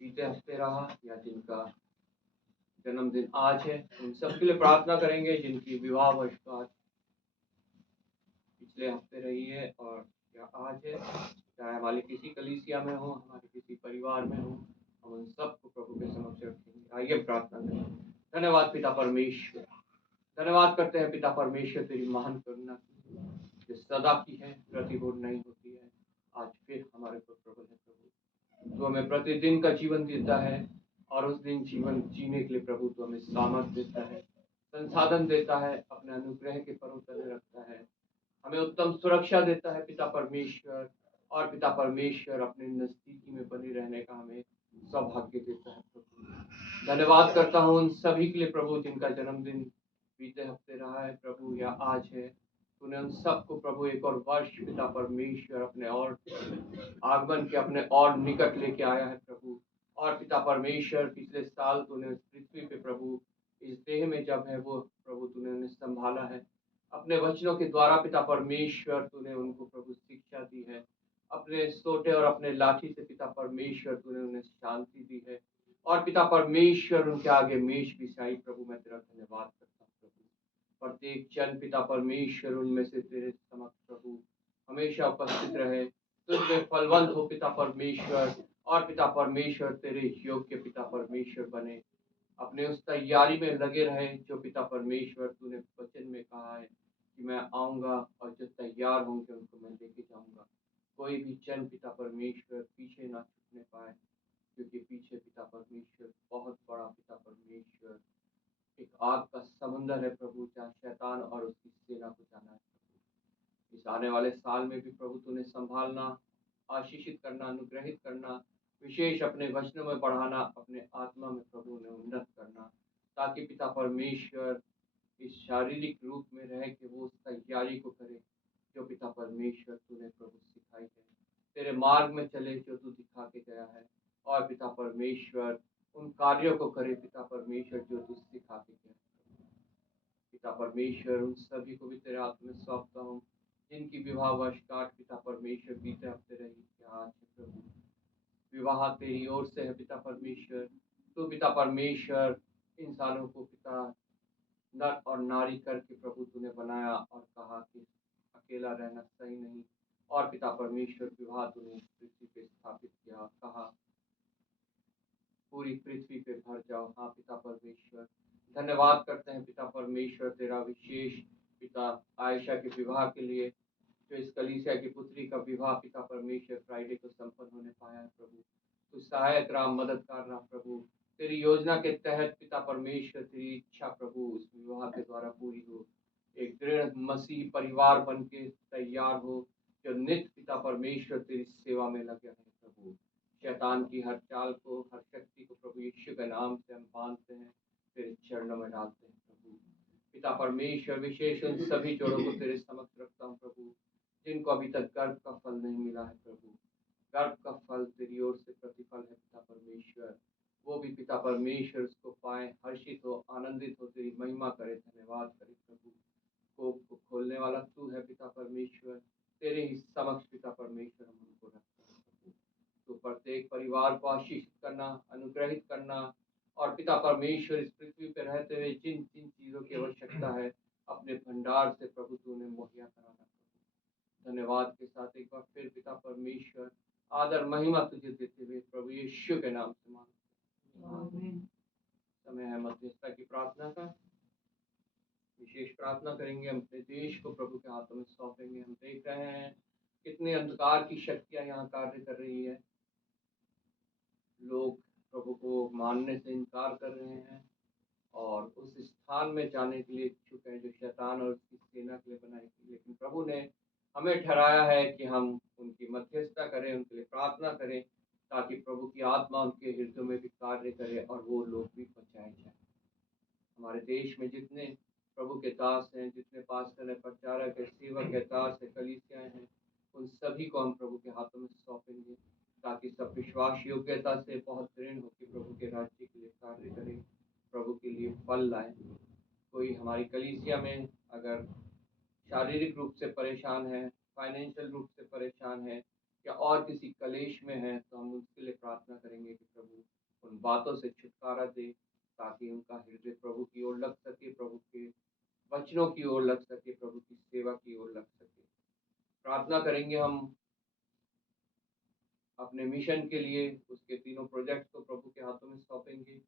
बीते हफ्ते रहा या जिनका जन्मदिन आज है। उन सब के लिए प्रार्थना करेंगे जिनकी विवाह वर्षगांठ पिछले हफ्ते रही है और या आज है, चाहे हमारी किसी कलीसिया में हो, हमारे किसी परिवार में हो, हम उन सबको प्रभु के समक्ष रखेंगे। आइए प्रार्थना करें। धन्यवाद पिता परमेश्वर, धन्यवाद करते हैं पिता परमेश्वर तेरी महान करुणा जो सदा की है, प्रतिबोध नहीं होती है। आज फिर हमारे ऊपर प्रबल है प्रभु। तू हमें प्रतिदिन का जीवन देता है और उस दिन जीवन जीने के लिए प्रभु तू हमें सामर्थ्य देता है, संसाधन देता है, अपने अनुग्रह के पर्वत तले रखता है, हमें उत्तम सुरक्षा देता है पिता परमेश्वर। और पिता परमेश्वर अपने नजदीकी में बने रहने का हमें सौभाग्य देता है प्रभु। धन्यवाद करता हूँ उन सभी के लिए प्रभु जिनका जन्मदिन बीते हफ्ते रहा है प्रभु या आज है। तूने उन सबको प्रभु एक और वर्ष पिता परमेश्वर अपने और आगमन के अपने और निकट लेके आया है प्रभु। और पिता परमेश्वर पिछले साल तूने इस पृथ्वी पे प्रभु इस देह में जब है वो प्रभु तूने उन्हें संभाला है अपने वचनों के द्वारा पिता परमेश्वर। तूने उनको प्रभु शिक्षा दी है अपने सोटे और अपने लाठी से पिता परमेश्वर। तूने उन्हें शांति दी है और पिता परमेश्वर उनके आगे मेष बिछाई प्रभु। मैं तेरा धन्यवाद करता हूँ प्रभु। प्रत्येक जन पिता परमेश्वर उनमें से तेरे समक्ष प्रभु हमेशा उपस्थित रहे, तुझमें फलवंत हो पिता परमेश्वर। और पिता परमेश्वर तेरे योग्य पिता परमेश्वर बने, अपने उस तैयारी में लगे रहे जो पिता परमेश्वर तूने वचन में कहा है कि मैं आऊंगा और जो तैयार होंगे उनको मैं लेके जाऊंगा। कोई भी जन पिता परमेश्वर पीछे ना छूटने पाए, क्योंकि पीछे पिता परमेश्वर बहुत बड़ा पिता परमेश्वर एक आग का समुंदर है प्रभु, जहाँ शैतान और उसकी सेना को जाना है प्रभु। इस आने वाले साल में भी प्रभु तूने संभालना, आशीषित करना, अनुग्रहित करना, विशेष अपने वचनों में बढ़ाना, अपने आत्मा में प्रभु ने उन्नत करना, ताकि पिता परमेश्वर इस शारीरिक रूप में रह के वो उस तैयारी को करे जो पिता परमेश्वर तूने प्रभु सिखाई है, तेरे मार्ग में चले जो तू दिखा के गया है। और पिता परमेश्वर उन कार्यों को करे पिता परमेश्वर जो तू सिखा के गया है। पिता परमेश्वर उन सभी को भी तेरे हाथ में सौंपता हूँ जिनकी विवाह वर्षगांठ पिता परमेश्वर बीते हफ्ते रही आज है प्रभु। विवाह तेरी ओर से है पिता परमेश्वर। तो पिता परमेश्वर इंसानों को पिता नर और नारी करके प्रभु तूने बनाया और कहा कि अकेला रहना सही नहीं। और पिता परमेश्वर विवाह तूने पृथ्वी पे स्थापित किया, कहा पूरी पृथ्वी पे भर जाओ। हाँ पिता परमेश्वर धन्यवाद करते हैं पिता परमेश्वर तेरा विशेष पिता आयशा के विवाह के लिए, जो इस कलीसिया की पुत्री का विवाह पिता परमेश्वर फ्राइडे को संपन्न होने पाया है प्रभु। तू सहायक रहा, मददगार रहा प्रभु। तेरी योजना के तहत पिता परमेश्वर तेरी इच्छा प्रभु उस विवाह के द्वारा पूरी हो, एक दृढ़ मसीह परिवार बन के तैयार हो जो नित्य पिता परमेश्वर तेरी सेवा में लगे हैं प्रभु। शैतान की हर चाल को, हर शक्ति को प्रभु यीशु के नाम से हम बांधते हैं, तेरे चरणों में डालते हैं प्रभु। पिता परमेश्वर विशेष उन सभी जोड़ों को तेरे समक्ष रखता हूँ प्रभु जिनको अभी तक गर्भ का फल नहीं मिला है प्रभु। गर्भ का फल तेरी ओर से प्रतिफल है पिता परमेश्वर, वो भी पिता परमेश्वर उसको पाए, हर्षित हो, आनंदित हो, तेरी महिमा करे, धन्यवाद करे प्रभु। कोप को खोलने वाला तू है पिता परमेश्वर, तेरे ही समक्ष पिता परमेश्वर हम उनको रखते हैं प्रभु। तो प्रत्येक परिवार को आशीषित करना, अनुग्रहित करना, और पिता परमेश्वर इस पृथ्वी पर रहते हुए जिन जिन चीजों की आवश्यकता है अपने भंडार से प्रभु तूने मुहैया कराना प्रभु। धन्यवाद के साथ एक बार फिर पिता परमेश्वर आदर महिमा तुझे देते हुए प्रभु यीशु के नाम से मांगते हैं। समय है मध्यस्थता की प्रार्थना का। विशेष प्रार्थना करेंगे, हम अपने देश को प्रभु के हाथों में सौंपेंगे। हम देख रहे हैं कितने अंधकार की शक्तियां यहाँ कार्य कर रही है। लोग प्रभु को मानने से इनकार कर रहे हैं और उस स्थान में जाने के लिए इच्छुक है जो शैतान और उसकी सेना के लिए बनाई थी। लेकिन प्रभु ने हमें ठहराया है कि हम उनकी मध्यस्थता करें, उनके लिए प्रार्थना करें, ताकि प्रभु की आत्मा उनके हृदय में भी कार्य करे और वो लोग भी बचाए जाए। हमारे देश में जितने प्रभु के दास हैं, जितने पास्टर हैं, प्रचारक है, सेवक है, दास है, कलीसियाएं हैं, उन सभी को हम प्रभु के हाथों में सौंपेंगे, ताकि सब विश्वास योग्यता से बहुत दृढ़ होकर प्रभु के राज्य के लिए कार्य करें, प्रभु के लिए फल लाए। कोई हमारी कलीसिया में अगर शारीरिक रूप से परेशान है, फाइनेंशियल रूप से परेशान है, या और किसी कलेश में है तो हम उसके लिए प्रार्थना करेंगे कि प्रभु उन बातों से छुटकारा दे, ताकि उनका हृदय प्रभु की ओर लग सके, प्रभु के वचनों की ओर लग सके, प्रभु की सेवा की ओर लग सके। प्रार्थना करेंगे हम अपने मिशन के लिए, उसके तीनों प्रोजेक्ट को प्रभु के हाथों में सौंपेंगे,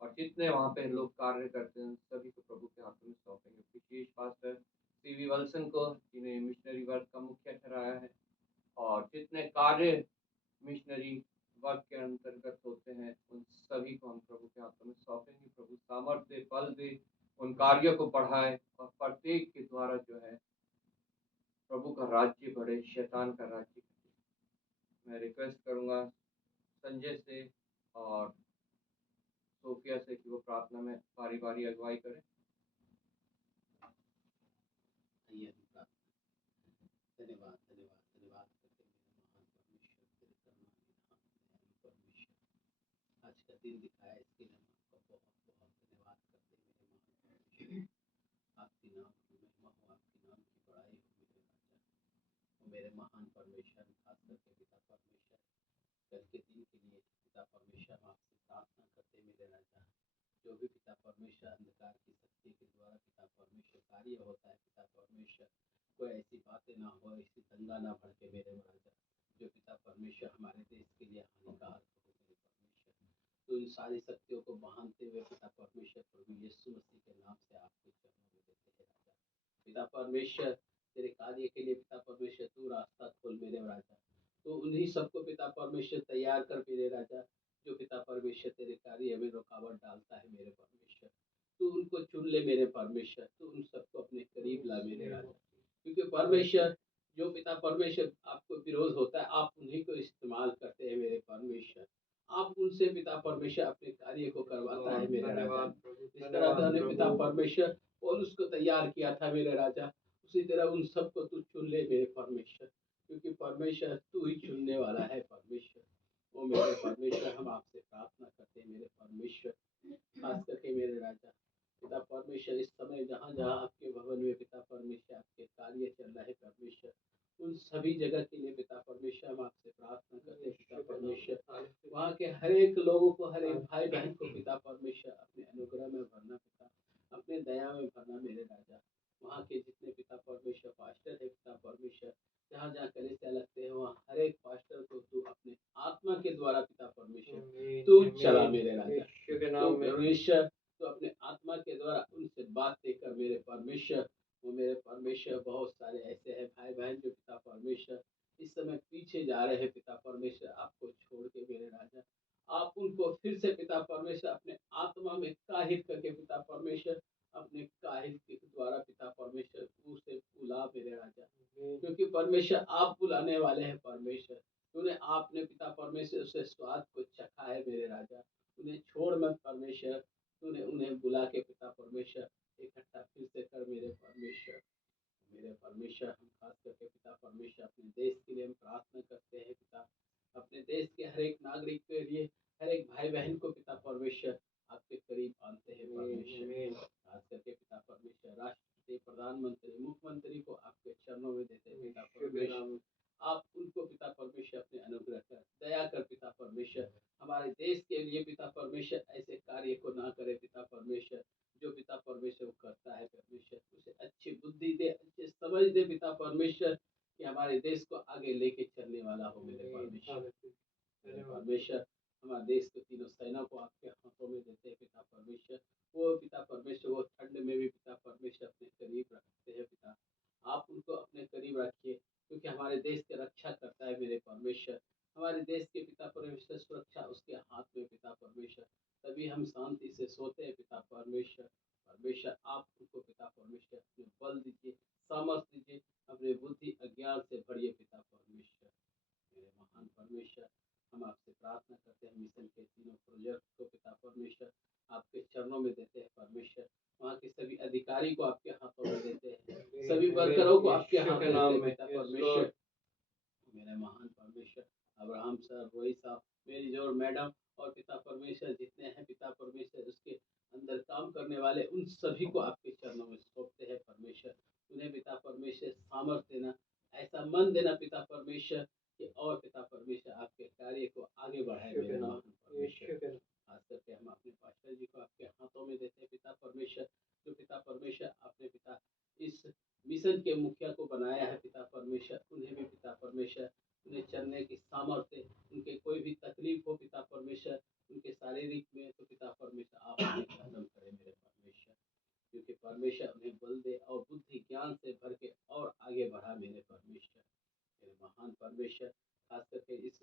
और जितने वहाँ पे लोग कार्य करते हैं सभी को प्रभु के हाथों में सौंपेंगे। विशेष पास्टर सीवी वल्सन को, जिन्हें मिशनरी वर्क का मुखिया ठहराया है, और जितने कार्य मिशनरी वर्क के अंतर्गत होते हैं उन सभी को हम प्रभु के हाथों में सौंपेंगे। प्रभु सामर्थ्य दे, बल दे, उन कार्यों को बढ़ाए, और प्रत्येक के द्वारा जो है प्रभु का राज्य बढ़े, शैतान का राज्य घटे। मैं रिक्वेस्ट करूंगा संजय से और सोफिया से कि वो प्रार्थना में बारी बारी अगुवाई करें। आइए हम प्रार्थना करें। धन्यवाद धन्यवाद धन्यवाद करते हैं मेरे महान परमेश्वर, तेरे करुणानिधान दयालु परमेश्वर। आज का दिन दिखाया, इसके लिए हम आपका बहुत बहुत धन्यवाद करते हैं मेरे महान परमेश्वर। आपके नाम की महिमा हो, आपके नाम की बड़ाई हो मेरे राजा और मेरे महान परमेश्वर। खास करके पिता परमेश्वर, कल के दिन के लिए पिता परमेश्वर हम आपसे प्रार्थना करते हैं मेरे राजा। जो भी पिता परमेश्वर अंधकार की शक्ति के द्वारा पिता परमेश्वर कार्य होता है पिता परमेश्वर, कोई ऐसी बातें ना हो, ऐसी दंगा ना भड़के मेरे राजा, जो पिता परमेश्वर हमारे देश के लिए हानिकारक हो मेरे परमेश्वर। तो इन सारी शक्तियों को बांधते हुए पिता परमेश्वर प्रभु यीशु मसीह के नाम से आपके चरणों में देते हैं राजा। पिता परमेश्वर, तेरे कार्य के लिए पिता परमेश्वर तू रास्ता खोल मेरे राजा। तो उन्हीं सबको पिता परमेश्वर तैयार कर मेरे राजा, जो पिता परमेश्वर तेरे कार्य में रुकावट डालता है मेरे परमेश्वर। तू उनको चुन ले मेरे परमेश्वर, तू उन सबको अपने करीब ला मेरे राजा। क्योंकि परमेश्वर, जो पिता परमेश्वर आपको विरोध होता है, आप उन्हीं को इस्तेमाल करते हैं मेरे परमेश्वर। आप उनसे पिता परमेश्वर अपने कार्य को करवाता है मेरे राजा। इस तरह तूने पिता परमेश्वर और उसको तैयार किया था मेरे राजा, उसी तरह उन सबको तू चुन ले मेरे परमेश्वर। क्योंकि परमेश्वर तू ही चुनने वाला है परमेश्वर। ओ मेरे परमेश्वर, हम आपसे प्रार्थना करते हैं मेरे परमेश्वर, खास करके मेरे राजा पिता परमेश्वर, इस समय जहाँ जहाँ आपके भवन में पिता परमेश्वर आपके कार्य चल रहे परमेश्वर, उन सभी जगह के लिए पिता परमेश्वर हम आपसे प्रार्थना करते हैं पिता परमेश्वर। वहाँ के हर एक लोगों को, हर एक भाई बहन को पिता परमेश्वर अपने अनुग्रह में भरना पिता, अपने दया में भरना मेरे राजा। वहाँ के जितने पिता परमेश्वर पास्टर है पिता परमेश्वर, जहाँ जहाँ कलीसिया लगते हैं वहाँ हर एक पास्टर को तू अपने आत्मा के द्वारा पिता परमेश्वर तू चला मेरे राजा। तो परमेश्वर तो अपने आत्मा के द्वारा उनसे बातें कर मेरे परमेश्वर। वो मेरे परमेश्वर, बहुत सारे ऐसे हैं भाई बहन जो पिता परमेश्वर इस समय पीछे जा रहे हैं पिता परमेश्वर, आपको छोड़ के मेरे राजा। आप उनको फिर से पिता परमेश्वर अपने आत्मा में काहिर करके पिता परमेश्वर, अपने काहिर के द्वारा पिता परमेश्वर उसे बुला मेरे राजा। क्योंकि परमेश्वर आप बुलाने वाले हैं परमेश्वर। तूने आपने पिता परमेश्वर उसे स्वाद को चखा है मेरे राजा। उन्हें छोड़ मत परमेश्वर, तूने उन्हें बुला के पिता परमेश्वर इकट्ठा फिर से कर मेरे परमेश्वर। मेरे परमेश्वर, हम खास करके पिता परमेश्वर अपने देश के लिए हम प्रार्थना करते हैं पिता। अपने देश के हर एक नागरिक के लिए, हर एक भाई बहन को पिता परमेश्वर आपके करीब आनते हैं परमेश्वर। खास करके पिता परमेश्वर राष्ट्रपति, प्रधानमंत्री, मुख्यमंत्री को आपके चरणों में देते हैं पिता परमेश्वर। आप उनको पिता परमेश्वर अपने अनुग्रह कर, दया कर पिता परमेश्वर। हमारे देश के लिए पिता परमेश्वर ऐसे कार्य को ना करे पिता परमेश्वर, जो पिता परमेश्वर करता है परमेश्वर, उसे अच्छी बुद्धि दे, अच्छी समझ दे पिता परमेश्वर, कि हमारे देश को आगे लेके चलने वाला हो मेरे परमेश्वर। मेरे परमेश्वर, हमारे देश के तीनों सेना को आपके हाथों में देते हैं पिता परमेश्वर। वो पिता परमेश्वर वो ठंड में भी पिता परमेश्वर अपने करीब रखते हैं पिता। आप उनको अपने करीब रखिए, क्योंकि हमारे देश की रक्षा करता है मेरे परमेश्वर। हमारे देश के पिता परमेश्वर सुरक्षा उसके हाथ में पिता परमेश्वर, तभी हम शांति से सोते हैं पिता परमेश्वर। परमेश्वर, आप उनको पिता परमेश्वर अपने बल दीजिए, सामर्थ्य दीजिए, अपने बुद्धि अज्ञान से भरिए पिता परमेश्वर। मेरे महान परमेश्वर, हम आपसे प्रार्थना करते हैं मिशन के तीनों प्रोजेक्ट को पिता परमेश्वर आपके चरणों में देते हैं परमेश्वर। वहाँ के सभी अधिकारी को आपके हाथों में देते हैं, सभी वर्करों को आपके हाथों में देते हैं पिता परमेश्वर। मेरे महान परमेश्वर, अब्राहम सर, रोहित साहब, मेरी जोर मैडम और पिता परमेश्वर जितने हैं पिता परमेश्वर उसके अंदर काम करने वाले, उन सभी को आपके चरणों में सौंपते हैं परमेश्वर। उन्हें पिता परमेश्वर सामर्थ्य देना, ऐसा मन देना पिता परमेश्वर, कि और पिता परमेश्वर आपके कार्य को आगे बढ़ाए मेरे महान परमेश्वर। खास करके हम अपने पास्टर जी को आपके हाथों में देते हैं पिता परमेश्वर। जो पिता परमेश्वर आपने पिता इस मिशन के मुखिया को बनाया है पिता परमेश्वर, उन्हें भी पिता परमेश्वर उन्हें चलने की सामर्थ्य, उनके कोई भी तकलीफ हो पिता परमेश्वर, उनके शारीरिक में तो पिता परमेश्वर आप उन्हें खत्म करें मेरे परमेश्वर। क्योंकि परमेश्वर उन्हें बल दे और बुद्धि ज्ञान से भर के और आगे बढ़ा मेरे परमेश्वर। मेरे महान परमेश्वर, खास करके इस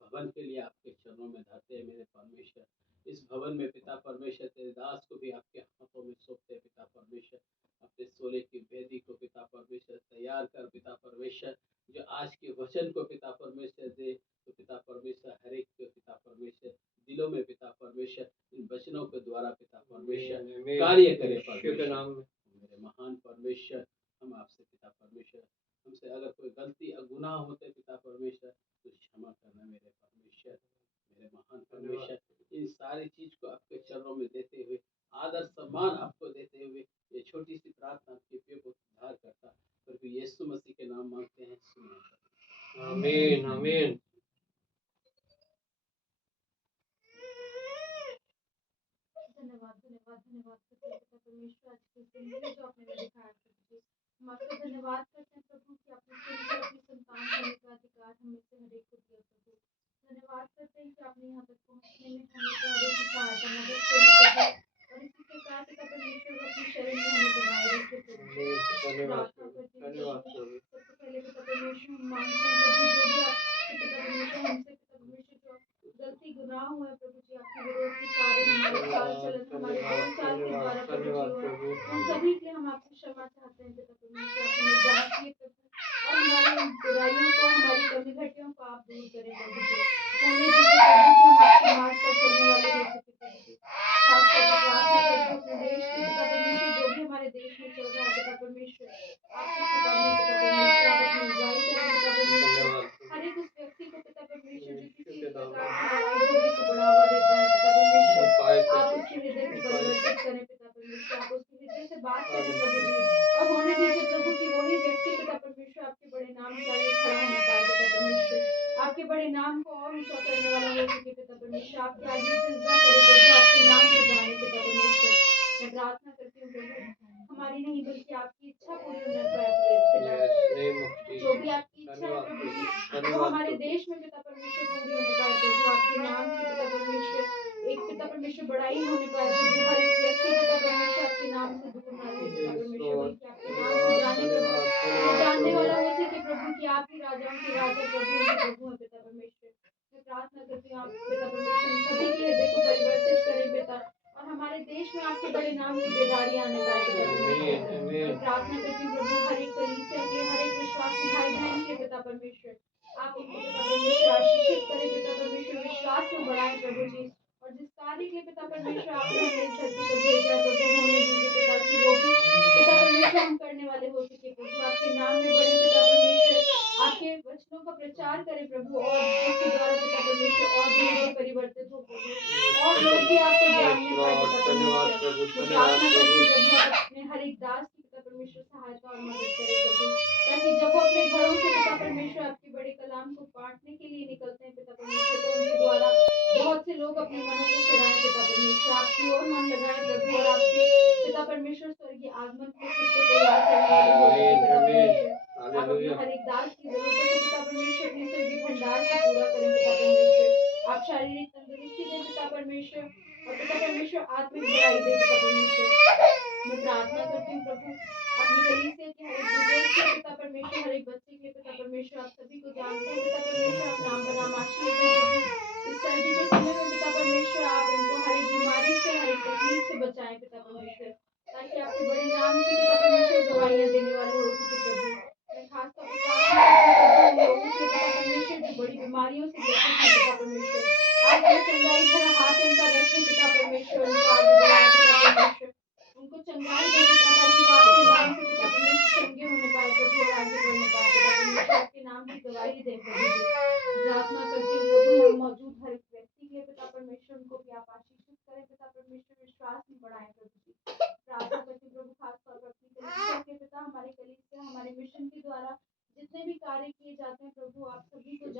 भवन के लिए आपके चरणों में धरते हैं मेरे परमेश्वर। इस भवन में पिता परमेश्वर तेरे दास को भी आपके हाथों में सौंपते हैं पिता परमेश्वर। अपने सोले की वेदी को पिता परमेश्वर तैयार कर पिता परमेश्वर, जो आज के वचन को पिता परमेश्वर दे, तो पिता परमेश्वर हर एक को पिता परमेश्वर दिलों में पिता परमेश्वर इन वचनों के द्वारा पिता परमेश्वर कार्य करे परमेश्वर। मेरे महान परमेश्वर, हम आपसे पिता परमेश्वर, हमसे अगर कोई गलती या गुनाह होते पिता परमेश्वर तो क्षमा करना मेरे परमेश्वर। मेरे महान परमेश्वर, इन सारी चीज को आपके चरणों में देते हुए, आदर सम्मान आपको देते हुए, ये छोटी सी प्रार्थना आपके पेट को सुधार करता प्रभु यीशु मसीह के नाम मांगते हैं, सुना। आमीन आमीन। धन्यवाद धन्यवाद धन्यवाद करते हैं पिता परमेश्वर आज के दिन के लिए जो आपने हमें दिखाया प्रभु जी। हम आपका धन्यवाद करते हैं प्रभु कि आपने फिर से अपनी संतान होने का अधिकार हमें से हर एक को दिया प्रभु। धन्यवाद करते हैं कि आपने यहाँ तक पहुँचने में हमें हर एक की सहायता मदद करी प्रभु। और इसी प्रकार पिता परमेश्वर अपनी शरण में हमें बनाए रखे प्रभु। धन्यवाद प्रार्थना प्रभु, करते हैं धन्यवाद प्रभु। प्रभु। सबसे पहले पिता परमेश्वर हम मांगते हैं प्रभु जो भी आपसे पिता परमेश्वर हमसे पिता परमेश्वर जो गलती गुनाह हुआ है प्रभु जी, आपके विरोध के कार्य हमारे चाल चलन हमारे बोल चाल के द्वारा प्रभु जी हुए, उन सभी के लिए हम आपसे क्षमा चाहते हैं पिता परमेश्वर। आप हमें जांचिए प्रभु और हमारी बुराइयों को हमारी कमी घटियों को आप दूर करें प्रभु जी। होने दीजिए प्रभु कि हम आपके मार्ग पर चलने वाले हो सके प्रभु जी। खास करके प्रार्थना करते हैं अपने देश के पिता परमेश्वर, जो भी हमारे देश में चल रहा है पिता परमेश्वर, आपके सुधारने पिता परमेश्वर, आप अपनी अगुवाई करें पिता परमेश्वर। हर एक उस व्यक्ति को पिता परमेश्वर जो किसी प्रकार की लड़ाई झगड़े को बढ़ावा देता है पिता परमेश्वर, आप उसके हृदय को परिवर्तित करें पिता परमेश्वर। आप उसके हृदय से बात करें प्रभु जी और होने दीजिए प्रभु कि वही व्यक्ति पिता परमेश्वर आपके बड़े नाम के आगे खड़ा होने पाए पिता परमेश्वर। आपके बड़े नाम को और ऊंचा करने वाला हो सके पिता परमेश्वर। आपके आगे सिजदा करे प्रभु, आपके नाम को जाने पिता परमेश्वर। मैं प्रार्थना करती हूँ प्रभु हमारी नहीं बल्कि आपकी इच्छा पूरी होना पाए पिता। जो भी आपकी इच्छा है प्रभु जी वो हमारे देश में पिता परमेश्वर पूरी होने पाए प्रभु। आपके नाम की पिता परमेश्वर एक पिता परमेश्वर बड़ाई होने पाए प्रभु। हर एक व्यक्ति पिता परमेश्वर आपके नाम से दूर ना रहे पिता परमेश्वर, बल्कि आपके नाम को जाने प्रभु, जानने वाला हो सके प्रभु कि आप ही राजाओं के राजा प्रभु के प्रभु हैं पिता परमेश्वर। मैं प्रार्थना करती हूँ आप पिता परमेश्वर सभी के हृदय को परिवर्तित करें पिता और हमारे देश में आपके बड़े नाम की बेदारी आने पाए पिता परमेश्वर। मैं प्रार्थना करती हूँ प्रभु हर एक कलीसिया के हर एक विश्वासी भाई बहन के पिता परमेश्वर, आप उनको पिता परमेश्वर आशीषित करें पिता परमेश्वर, विश्वास में बढ़ाएं प्रभु जी। और जिस कार्य के लिए पिता परमेश्वर आपने हमें इस धरती पर भेजा है प्रभु, होने दीजिए पिता कि वो भी पिता परमेश्वर हम करने वाले हो सके प्रभु। आपके नाम में बड़े पिता परमेश्वर, आपके वचनों का प्रचार करें प्रभु और जिसके द्वारा पिता परमेश्वर और भी हृदय परिवर्तित हो प्रभु और लोग भी आपको जानने पाए पिता परमेश्वर। मैं प्रार्थना करती हूँ प्रभु आप अपने हर एक दास की पिता परमेश्वर सहायता और मदद करें प्रभु, ताकि जब वो अपने घरों से पिता परमेश्वर आपके बड़े कलाम को बांटने के लिए निकलते हैं पिता परमेश्वर, तो उनके द्वारा बहुत से लोग अपने मनों को फिराएं पिता परमेश्वर, आपकी ओर मन लगाएं प्रभु और आपके पिता परमेश्वर स्वर्गीय आगमन के खुद को तैयार करने वाले हो सके पिता परमेश्वर। आप अपने हर एक दास की जरूरतों को पिता परमेश्वर अपने स्वर्गीय भंडार से पूरा करें पिता परमेश्वर। आप शारीरिक तंदुरुस्ती दें पिता परमेश्वर और पिता परमेश्वर आत्मिक बढ़ाई दे पिता परमेश्वर। मैं प्रार्थना करती हूँ प्रभु अपनी कलीसिया के हर एक बुजुर्ग के पिता परमेश्वर, हर एक बच्चे के पिता परमेश्वर, आप सभी को जानते हैं पिता परमेश्वर, आप नाम बनाम आशीष दें प्रभु। इस सर्दी के समय में पिता परमेश्वर आप उनको हर एक बीमारी से हर एक तकलीफ से बचाएं पिता परमेश्वर, ताकि आपके बड़े नाम की पिता परमेश्वर गवाहियां देने वाले हो सके प्रभु। मैं खास तौर पर प्रार्थना करती हूँ प्रभु उन लोगों के पिता परमेश्वर जो बड़ी बीमारियों से ग्रसित हैं पिता परमेश्वर, आप अपना चंगाई भरा हाथ उन पर रखें पिता परमेश्वर, उनको आगे बढ़ाएं पिता परमेश्वर, उनको चंगाई दे पिता ताकि वो आपके नाम से पिता परमेश्वर चंगे होने पाए प्रभु और आगे बढ़ने पाए पिता परमेश्वर, आपके नाम की गवाही दे प्रभु जी। प्रार्थना करती हूँ प्रभु यहाँ मौजूद हर एक व्यक्ति के पिता परमेश्वर, उनको भी आप आशीषित करें पिता परमेश्वर, विश्वास में बढ़ाएं प्रभु जी। प्रार्थना करती हूँ प्रभु खास तौर पर अपनी कलीसिया के पिता, हमारे कलीसिया हमारे मिशन के द्वारा जितने भी कार्य किए जाते हैं प्रभु आप सभी को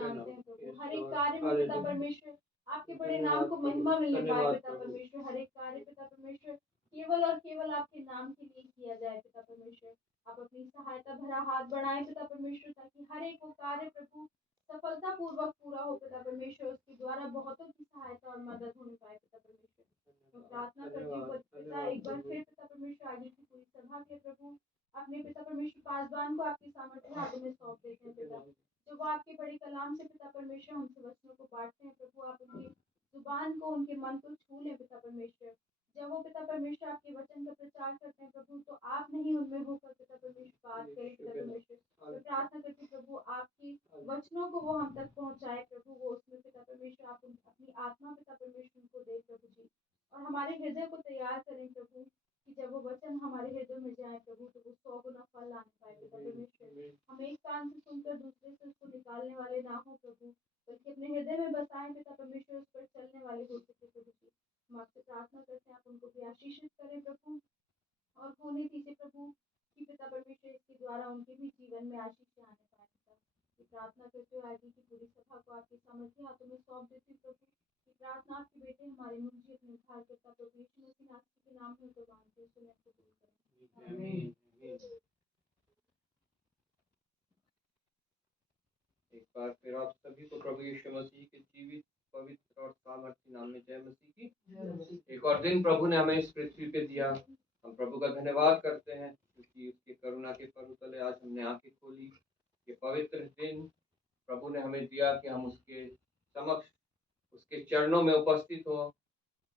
पिता परमेश्वर आपके बड़े नाम को महिमा मिलने पाए पिता परमेश्वर। हर एक कार्य पिता परमेश्वर केवल और केवल आपके नाम के लिए किया जाए पिता परमेश्वर। आप अपनी सहायता भरा हाथ बढ़ाएं पिता परमेश्वर, ताकि हर एक वो कार्य प्रभु सफलता पूर्वक पूरा हो पिता परमेश्वर। उसके द्वारा बहुतों की सहायता और मदद होने पाए पिता परमेश्वर। तो प्रार्थना करती हूँ पिता, एक बार फिर पिता परमेश्वर आगे की पूरी सभा के प्रभु अपने पिता परमेश्वर पासवान को आपकी सामर्थ्य हाथों में सौंप देते हैं पिता। जो वो आपके बड़े कलाम से पिता परमेश्वर हमसे वचनों को बांटते हैं प्रभु, आप उनकी जुबान को उनके मन को छू लें पिता परमेश्वर। जब वो पिता परमेश्वर आपके वचन का प्रचार करते हैं प्रभु, तो आप नहीं उनमें होकर पिता परमेश्वर बात करें पिता परमेश्वर। तो प्रार्थना करती हूँ प्रभु, आपकी वचनों को वो हम तक पहुंचाए प्रभु, वो उसमें पिता परमेश्वर आप अपनी आत्मा पिता परमेश्वर उनको दे प्रभु जी, और हमारे हृदय को तैयार करें प्रभु, कि जब वो वचन हमारे हृदय में जाए प्रभु, तो वो 100 गुना फल लाने पाए पिता परमेश्वर। हम एक कान से सुनकर दूसरे से उसको निकालने वाले ना हो प्रभु, बल्कि अपने हृदय में बसाएं पिता परमेश्वर, उस पर चलने वाले हो सके प्रभु जी। हम आपसे प्रार्थना करते हैं, आप उनको भी आशीषित करें प्रभु, और होने दीजिए प्रभु कि पिता परमेश्वर इसके द्वारा उनके भी जीवन में आशीष आने पाए पिता। ये प्रार्थना करते हुए आगे की पूरी सभा को आपके सामर्थ्य हाथों में सौंप देती हूँ प्रभु। ये प्रार्थना आपके बेटे हमारे मुझ जी अपने उद्धार करता प्रभु यीशु मसीह नासरी के नाम में तो मांगते हैं, सुने कबूल करें। आमीन। एक बार फिर आप सभी को प्रभु यीशु मसीह के जीवित पवित्र और सामर्थ्य नाम में जय मसीह की। एक और दिन प्रभु ने हमें इस पृथ्वी पे दिया, हम प्रभु का धन्यवाद करते हैं क्योंकि उसके करुणा के पर्व तले आज हमने आंखें खोली। ये पवित्र दिन प्रभु ने हमें दिया कि हम उसके समक्ष उसके चरणों में उपस्थित हो।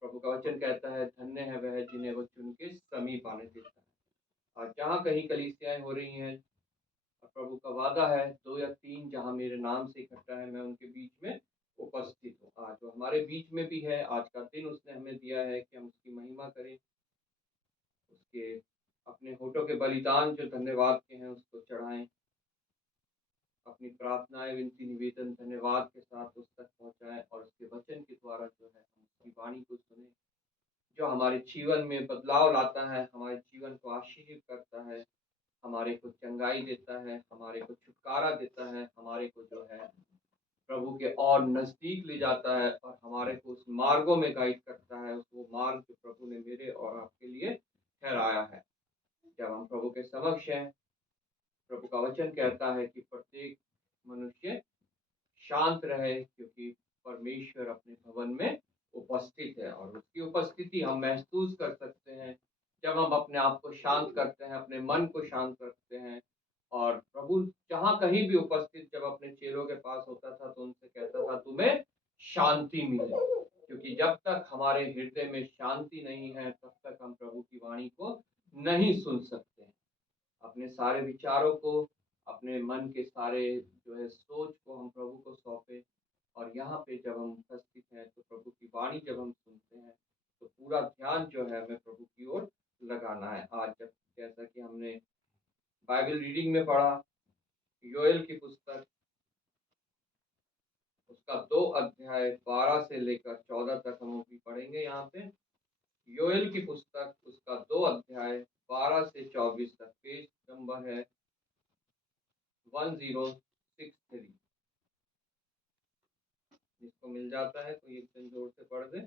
प्रभु का वचन कहता है, धन्य है वह जिन्हें वो चुन के समीप आने देता है। आज जहाँ कहीं कलीसियाएं हो रही हैं, और प्रभु का वादा है, 2 या 3 जहाँ मेरे नाम से इकट्ठा है, मैं उनके बीच में उपस्थित हूँ। आज वो हमारे बीच में भी है। आज का दिन उसने हमें दिया है कि हम उसकी महिमा करें, उसके अपने होठों के बलिदान जो धन्यवाद के हैं उसको चढ़ाएं, अपनी प्रार्थनाएं विनती निवेदन धन्यवाद के साथ उस तक पहुंचाएं, और उसके वचन के द्वारा जो है हम उसकी वाणी को सुने, जो हमारे जीवन में बदलाव लाता है, हमारे जीवन को आशीषित करता है, हमारे को चंगाई देता है, हमारे को छुटकारा देता है, हमारे को जो है प्रभु के और नजदीक ले जाता है, और हमारे को उस मार्गों में गाइड करता है, उस वो मार्ग जो प्रभु ने मेरे और आपके लिए ठहराया है। जब हम प्रभु के समक्ष हैं, प्रभु का वचन कहता है कि प्रत्येक मनुष्य शांत रहे, क्योंकि परमेश्वर अपने भवन में उपस्थित है, और उसकी उपस्थिति हम महसूस कर सकते हैं जब हम अपने आप को शांत करते हैं, अपने मन को शांत करते हैं। और प्रभु जहाँ कहीं भी उपस्थित जब अपने चेलों के पास होता था तो उनसे कहता था, तुम्हें शांति मिले, क्योंकि जब तक हमारे हृदय में शांति नहीं है तब तक हम प्रभु की वाणी को नहीं सुन सकते हैं। अपने सारे विचारों को, अपने मन के सारे जो है सोच को हम प्रभु को सौंपे, और यहाँ पे जब हम उपस्थित हैं तो प्रभु की वाणी जब हम सुनते हैं तो पूरा ध्यान जो है हमें प्रभु की ओर लगाना है। आज जब जैसा कि हमने बाइबल रीडिंग में पढ़ा, योएल की पुस्तक उसका 2 अध्याय 12 से लेकर 14 तक हम भी पढ़ेंगे। यहाँ पे योएल की पुस्तक उसका 2 अध्याय 12 से 24 तक, पेज नंबर है 1063। जिसको मिल जाता है कोई एक जन जोर से पढ़ दे।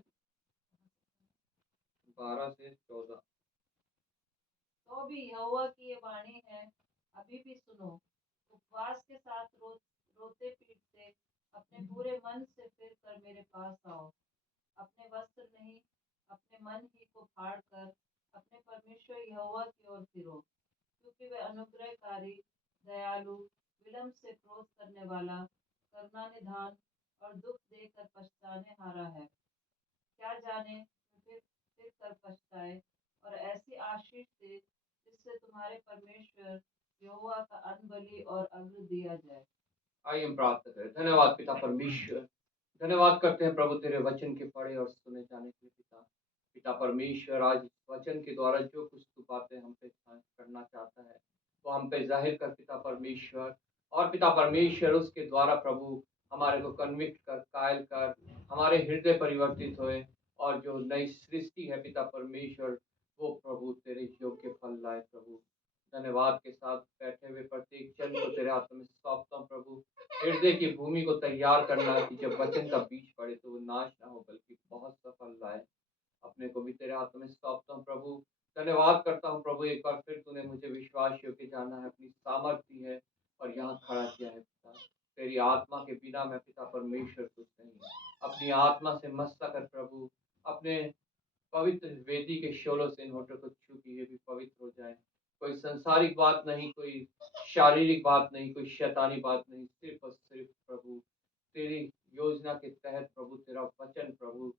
12 से 14। तो भी यहोवा की ये वाणी है, अभी भी सुनो, उपवास के साथ रोते पीटते अपने पूरे मन से फिर कर मेरे पास आओ। अपने वस्त्र नहीं, अपने मन ही को फाड़ कर अपने परमेश्वर यहोवा की ओर फिरो, क्योंकि वह अनुग्रहकारी, दयालु, विलम्ब से क्रोध करने वाला, करुणा निधान और दुख देकर पछताने हारा है। क्या जाने फिर कर पछताए, और ऐसी आशीष दे जिससे तुम्हारे परमेश्वर यहोवा का अनबलि और अग्र दिया जाए। आइए हम प्रार्थना करें। धन्यवाद पिता परमेश्वर, धन्यवाद करते हैं प्रभु तेरे वचन के पढ़े और सुने जाने के लिए। पिता परमेश्वर, आज इस वचन के द्वारा जो कुछ तू बातें हम पे करना चाहता है वो हम पे जाहिर कर पिता परमेश्वर। और पिता परमेश्वर उसके द्वारा प्रभु हमारे को कन्विक्ट कर, कायल कर, हमारे हृदय परिवर्तित होए, और जो नई सृष्टि है पिता परमेश्वर वो प्रभु तेरे योग्य फल लाए प्रभु। धन्यवाद के साथ बैठे हुए प्रत्येक जन को तेरे हाथ में सौंपता हूँ प्रभु। हृदय की भूमि को तैयार करना कि जब वचन का बीज पड़े तो वो नाश ना हो बल्कि बहुत सफल लाए। अपने को भी तेरे हाथों में सौंपता हूँ प्रभु। धन्यवाद करता हूँ प्रभु, एक बार फिर तूने मुझे विश्वास योग्य जाना है, अपनी सामर्थ्य दी है और यहाँ खड़ा किया है पिता। तेरी आत्मा के बिना मैं पिता परमेश्वर कुछ नहीं। अपनी आत्मा से मस्ता कर प्रभु, अपने पवित्र वेदी के शोलों से इन होठों को छू की ये भी पवित्र हो जाए। कोई संसारिक बात नहीं, कोई शारीरिक बात नहीं, कोई शैतानी बात नहीं, सिर्फ और सिर्फ प्रभु तेरी योजना के तहत प्रभु तेरा वचन प्रभु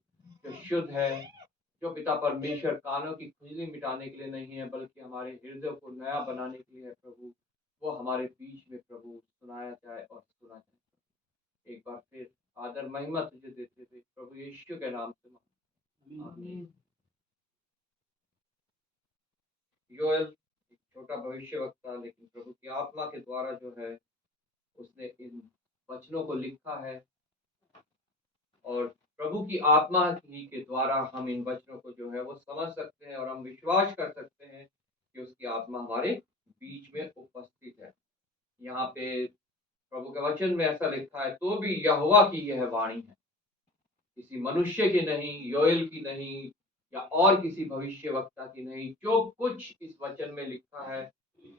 जो शुद्ध है, जो पिता परमेश्वर कानों की खुजली मिटाने के लिए नहीं है बल्कि हमारे हृदय को नया बनाने के लिए है प्रभु, वो हमारे बीच में प्रभु सुनाया जाए और सुना जाए। एक बार फिर आदर महिमा तुझे देते हुए प्रभु यीशु के नाम से आमीन। योएल एक छोटा भविष्यवक्ता, लेकिन प्रभु की आत्मा के द्वारा जो है उसने इन वचनों को लिखा है और प्रभु की आत्मा ही के द्वारा हम इन वचनों को जो है वो समझ सकते हैं और हम विश्वास कर सकते हैं कि उसकी आत्मा हमारे बीच में उपस्थित है। यहाँ पे प्रभु के वचन में ऐसा लिखा है, तो भी यहोवा की यह वाणी है, किसी मनुष्य की नहीं, योएल की नहीं या और किसी भविष्यवक्ता की नहीं, जो कुछ इस वचन में लिखा है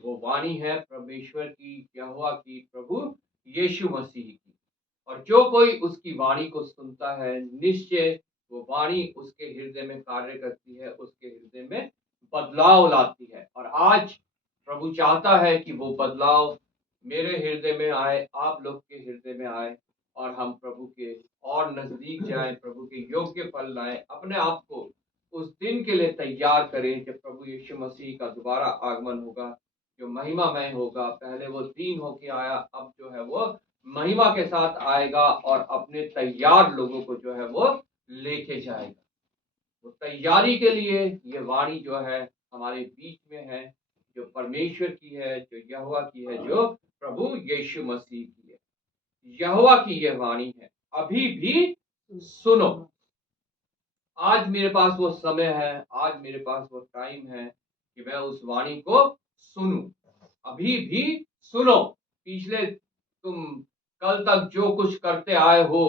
वो वाणी है परमेश्वर की, यहोवा की, प्रभु यीशु मसीह की। और जो कोई उसकी वाणी को सुनता है निश्चय वो वाणी उसके हृदय में कार्य करती है, उसके हृदय में बदलाव लाती है। और आज प्रभु चाहता है कि वो बदलाव मेरे हृदय में आए, आप लोग के हृदय में आए और हम प्रभु के और नजदीक जाएं, प्रभु के योग्य फल लाएं, अपने आप को उस दिन के लिए तैयार करें जब प्रभु यीशु मसीह का दोबारा आगमन होगा, जो महिमामय होगा। पहले वो दीन होके आया, अब जो है वो महिमा के साथ आएगा और अपने तैयार लोगों को जो है वो लेके जाएगा। वो तैयारी के लिए ये वाणी जो है हमारे बीच में है, जो परमेश्वर की है, जो यहोवा की है, जो प्रभु यीशु मसीह की है। यहोवा की यह वाणी है, अभी भी सुनो। आज मेरे पास वो समय है, आज मेरे पास वो टाइम है कि मैं उस वाणी को सुनूं। अभी भी सुनो। पिछले तुम कल तक जो कुछ करते आए हो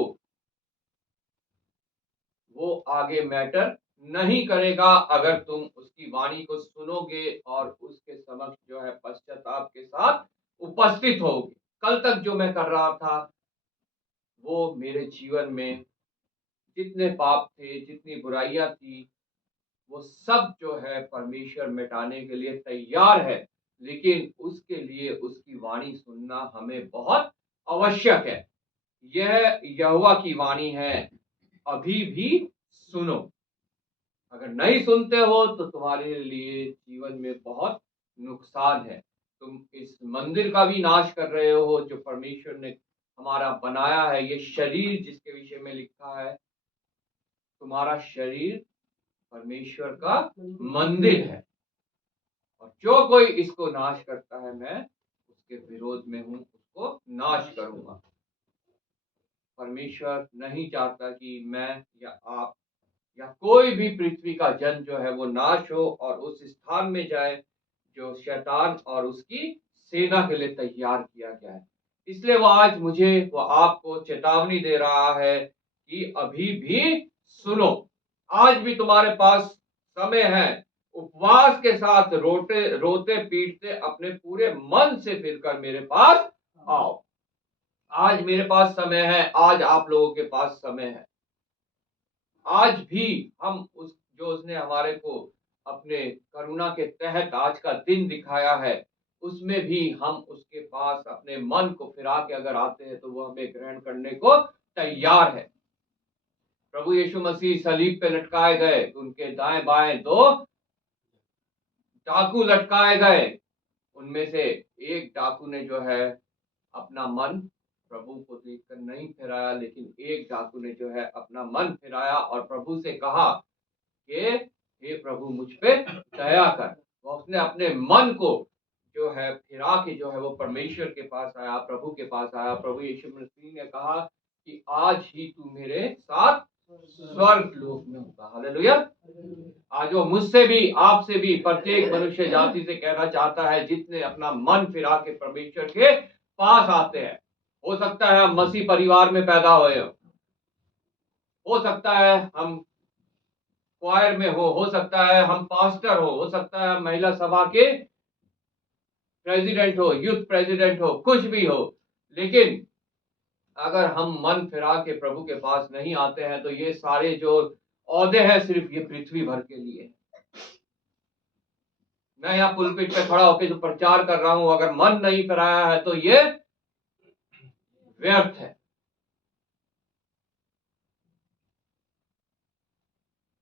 वो आगे मैटर नहीं करेगा अगर तुम उसकी वाणी को सुनोगे और उसके समक्ष जो है पश्चाताप के साथ उपस्थित होगे। कल तक जो मैं कर रहा था वो मेरे जीवन में जितने पाप थे, जितनी बुराइयां थी, वो सब जो है परमेश्वर मिटाने के लिए तैयार है, लेकिन उसके लिए उसकी वाणी सुनना हमें बहुत आवश्यक है। यह यहोवा की वाणी है, अभी भी सुनो। अगर नहीं सुनते हो तो तुम्हारे लिए जीवन में बहुत नुकसान है। तुम इस मंदिर का भी नाश कर रहे हो जो परमेश्वर ने हमारा बनाया है। ये शरीर जिसके विषय में लिखा है, तुम्हारा शरीर परमेश्वर का मंदिर है और जो कोई इसको नाश करता है मैं उसके विरोध में हूं, उसको नाश करूंगा। परमेश्वर नहीं चाहता कि मैं या आप या कोई भी पृथ्वी का जन जो है वो नाश हो और उस स्थान में जाए जो शैतान और उसकी सेना के लिए तैयार किया गया है। इसलिए वो आज मुझे वो आपको चेतावनी दे रहा है कि अभी भी सुनो। आज भी तुम्हारे पास समय है, उपवास के साथ रोते पीटते अपने पूरे मन से फिरकर मेरे पास आओ। आज मेरे पास समय है, आज आप लोगों के पास समय है। आज भी हम उस जो उसने हमारे को अपने करुणा के तहत आज का दिन दिखाया है, उसमें भी हम उसके पास अपने मन को फिरा के अगर आते हैं तो वो हमें ग्रहण करने को तैयार है। प्रभु यीशु मसीह सलीब पे लटकाए गए, उनके दाएं बाएं दो डाकू लटकाए गए। उनमें से एक डाकू ने जो है अपना मन प्रभु को देखकर नहीं फिराया, लेकिन एक डाकू ने जो है अपना मन फिराया और प्रभु से कहा कि हे प्रभु मुझ पे दया कर। वो उसने अपने मन को जो है फिरा के जो है वो परमेश्वर के पास आया, प्रभु के पास आया। प्रभु यीशु मसीह ने कहा कि आज ही तू मेरे साथ स्वर्ग लोक में होगा। हालेलुया। आज वो मुझसे भी, आपसे भी, प्रत्येक मनुष्य जाति से कहना चाहता है, जितने अपना मन फिरा के परमेश्वर के पास आते हैं। हो सकता है हम मसीह परिवार में पैदा हुए हो सकता है हम क्वायर में हो सकता है हम पास्टर हो सकता है हम महिला सभा के प्रेसिडेंट हो, यूथ प्रेसिडेंट हो, कुछ भी हो, लेकिन अगर हम मन फिरा के प्रभु के पास नहीं आते हैं तो ये सारे जो औहदे हैं सिर्फ ये पृथ्वी भर के लिए। मैं यहाँ पुलपिट पे खड़ा होकर जो प्रचार कर रहा हूं, अगर मन नहीं फिराया है तो ये व्यर्थ है।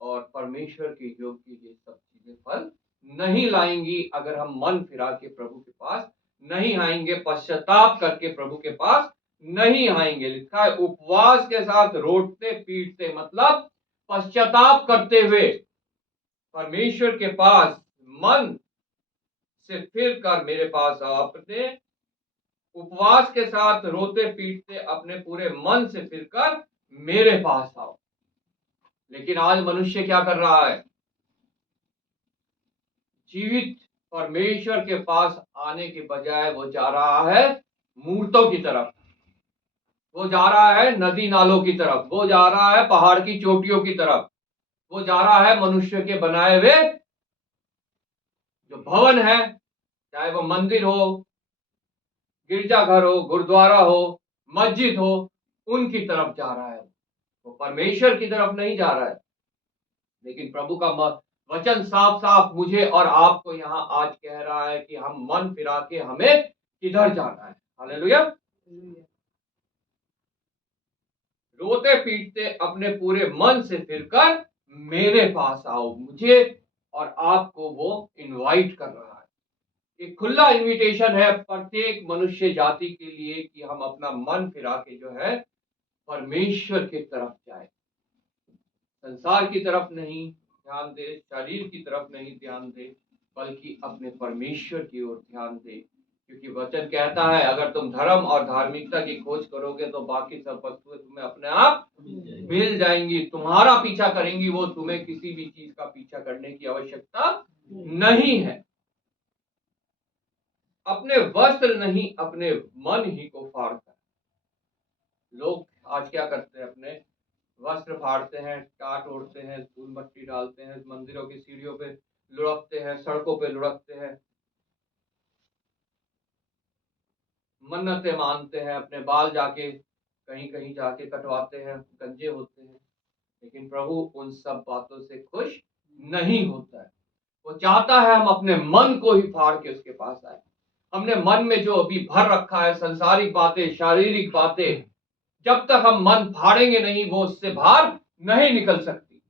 और परमेश्वर के योग की ये सब चीजें फल नहीं लाएंगी अगर हम मन फिरा के प्रभु के पास नहीं आएंगे, पश्चाताप करके प्रभु के पास नहीं आएंगे। लिखा है उपवास के साथ रोटते पीटते, मतलब पश्चाताप करते हुए परमेश्वर के पास मन से फिर कर मेरे पास आओ। अपने उपवास के साथ रोते पीटते अपने पूरे मन से फिर कर मेरे पास आओ। लेकिन आज मनुष्य क्या कर रहा है? जीवित परमेश्वर के पास आने के बजाय वो जा रहा है मूर्तों की तरफ, वो जा रहा है नदी नालों की तरफ, वो जा रहा है पहाड़ की चोटियों की तरफ, वो जा रहा है मनुष्य के बनाए हुए जो भवन है, चाहे वो मंदिर हो, गिरजाघर हो, गुरुद्वारा हो, मस्जिद हो, उनकी तरफ जा रहा है। वो परमेश्वर की तरफ नहीं जा रहा है। लेकिन प्रभु का वचन साफ साफ मुझे और आपको यहाँ आज कह रहा है कि हम मन फिरा के हमें किधर जाना है। हालेलुया। रोते पीटते अपने पूरे मन से फिरकर मेरे पास आओ। मुझे और आपको वो इनवाइट कर रहा है। एक खुला इनविटेशन है प्रत्येक मनुष्य जाति के लिए कि हम अपना मन फिरा के जो है परमेश्वर की तरफ जाए, संसार की तरफ नहीं ध्यान दे, शरीर की तरफ नहीं ध्यान दे, बल्कि अपने परमेश्वर की ओर ध्यान दे। क्योंकि वचन कहता है अगर तुम धर्म और धार्मिकता की खोज करोगे तो बाकी सब वस्तुएं तुम्हें अपने आप मिल जाएंगी, तुम्हारा पीछा करेंगी, वो तुम्हें किसी भी चीज का पीछा करने की आवश्यकता नहीं है। अपने वस्त्र नहीं अपने मन ही को फाड़ता है। लोग आज क्या करते हैं? अपने वस्त्र फाड़ते हैं, टाट ओढ़ते हैं, धूल मट्टी डालते हैं, मंदिरों की सीढ़ियों पे लुढ़कते हैं, सड़कों पे लुढ़कते हैं, मन्नतें मानते हैं, अपने बाल जाके कहीं कहीं जाके कटवाते हैं, गंजे होते हैं। लेकिन प्रभु उन सब बातों से खुश नहीं होता है। वो चाहता है हम अपने मन को ही फाड़ के उसके पास आए। हमने मन में जो अभी भर रखा है संसारिक बातें, शारीरिक बातें, जब तक हम मन फाड़ेंगे नहीं वो उससे बाहर नहीं निकल सकती।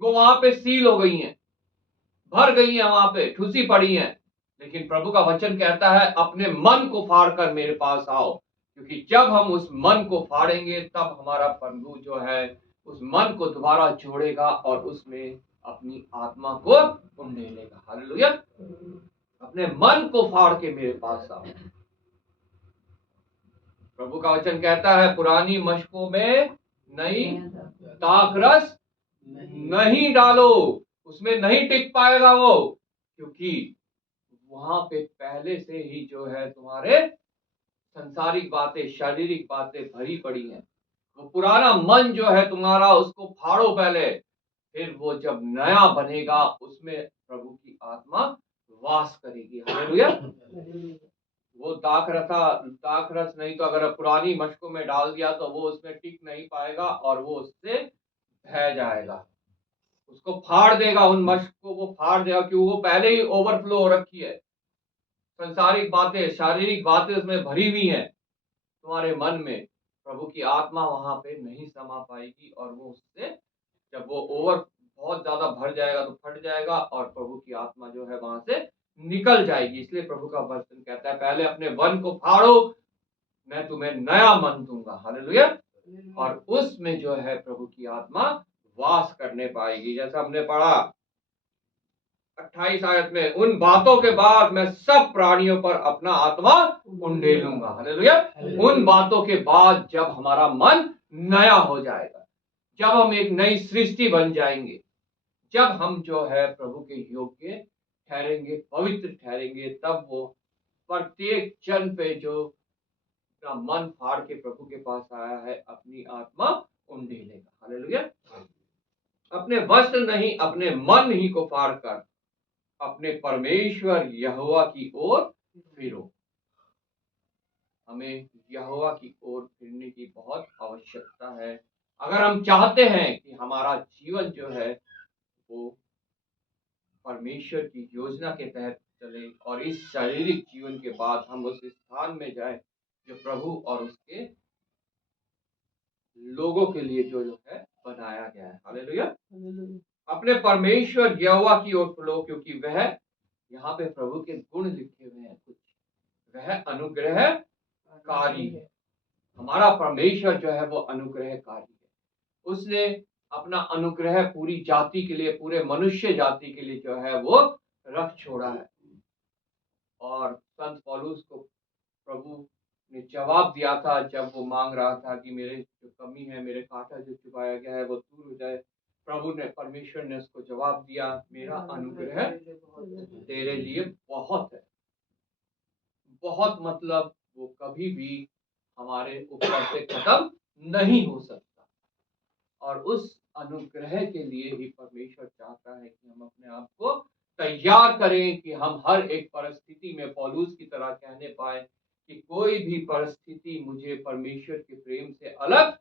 वो वहां पे सील हो गई हैं, भर गई हैं, वहां पे ठूसी पड़ी हैं। लेकिन प्रभु का वचन कहता है अपने मन को फाड़ कर मेरे पास आओ, क्योंकि जब हम उस मन को फाड़ेंगे तब हमारा प्रभु जो है उस मन को दोबारा जोड़ेगा और उसमें अपनी आत्मा को उंडेलेगा। हालेलुया। अपने मन को फाड़ के मेरे पास आओ। प्रभु का वचन कहता है पुरानी मशकों में नई दाखरस नहीं डालो, उसमें नहीं टिक पाएगा वो, क्योंकि वहां पे पहले से ही जो है तुम्हारे संसारिक बातें, शारीरिक बातें भरी पड़ी हैं। वो पुराना मन जो है तुम्हारा उसको फाड़ो पहले, फिर वो जब नया बनेगा उसमें प्रभु की आत्मा वास करेगी। हालेलुया। वो दाखरस नहीं तो अगर पुरानी मशकों में डाल दिया तो वो उसमें टिक नहीं पाएगा और वो उससे बह जाएगा, उसको फाड़ देगा, उन मशक को वो फाड़ देगा, क्योंकि वो पहले ही ओवरफ्लो हो रखी है। संसारिक बातें, शारीरिक बातें उसमें भरी हुई हैं तुम्हारे मन में। प्रभु की आत्मा वहां पे नहीं समा पाएगी और वो उससे जब वो बहुत ज्यादा भर जाएगा तो फट जाएगा और प्रभु की आत्मा जो है वहां से निकल जाएगी। इसलिए प्रभु का वचन कहता है पहले अपने मन को फाड़ो, मैं तुम्हें नया मन दूंगा। हालेलुया। और उसमें जो है प्रभु की आत्मा वास करने पाएगी। जैसा हमने पढ़ा 28 आयत में, उन बातों के बाद मैं सब प्राणियों पर अपना आत्मा उंडेलूंगा। हालेलुया। उन बातों के बाद जब हमारा मन नया हो जाएगा, जब हम एक नई सृष्टि बन जाएंगे, जब हम जो है प्रभु के योग्य ठहरेंगे, पवित्र ठहरेंगे, तब वो प्रत्येक जन पे जो अपना मन फाड़ के प्रभु के पास आया है अपनी आत्मा उंडेलेगा। हालेलुया। अपने वस्त्र नहीं, अपने मन ही को फाड़ कर अपने परमेश्वर यहोवा की ओर फिरो। हमें यहोवा की ओर फिरने की बहुत आवश्यकता है अगर हम चाहते हैं कि हमारा जीवन जो है वो परमेश्वर की योजना के तहत चले और इस शारीरिक जीवन के बाद हम उस स्थान में जाए जो प्रभु और उसके लोगों के लिए जो है बनाया गया है। हालेलुया। अपने परमेश्वर यहोवा की ओर फिरो, क्योंकि वह, यहाँ पे प्रभु के गुण लिखे हुए हैं कुछ, वह अनुग्रहकारी है। हमारा परमेश्वर जो है वो अनुग्रहकारी है। उसने अपना अनुग्रह पूरी जाति के लिए, पूरे मनुष्य जाति के लिए जो है वो रख छोड़ा है। और संत पौलुस को प्रभु ने जवाब दिया था जब वो मांग रहा था कि मेरे जो कमी है, मेरे कांटा जो छुपाया गया है वो दूर हो जाए। प्रभु ने, परमेश्वर ने उसको जवाब दिया, मेरा अनुग्रह तेरे लिए बहुत है। बहुत मतलब वो कभी भी हमारे ऊपर से खत्म नहीं हो सकता। और उस अनुग्रह के लिए ही परमेश्वर चाहता है कि हम अपने आप को तैयार करें कि हम हर एक परिस्थिति में पौलुस की तरह कहने पाए कि कोई भी परिस्थिति मुझे परमेश्वर के प्रेम से अलग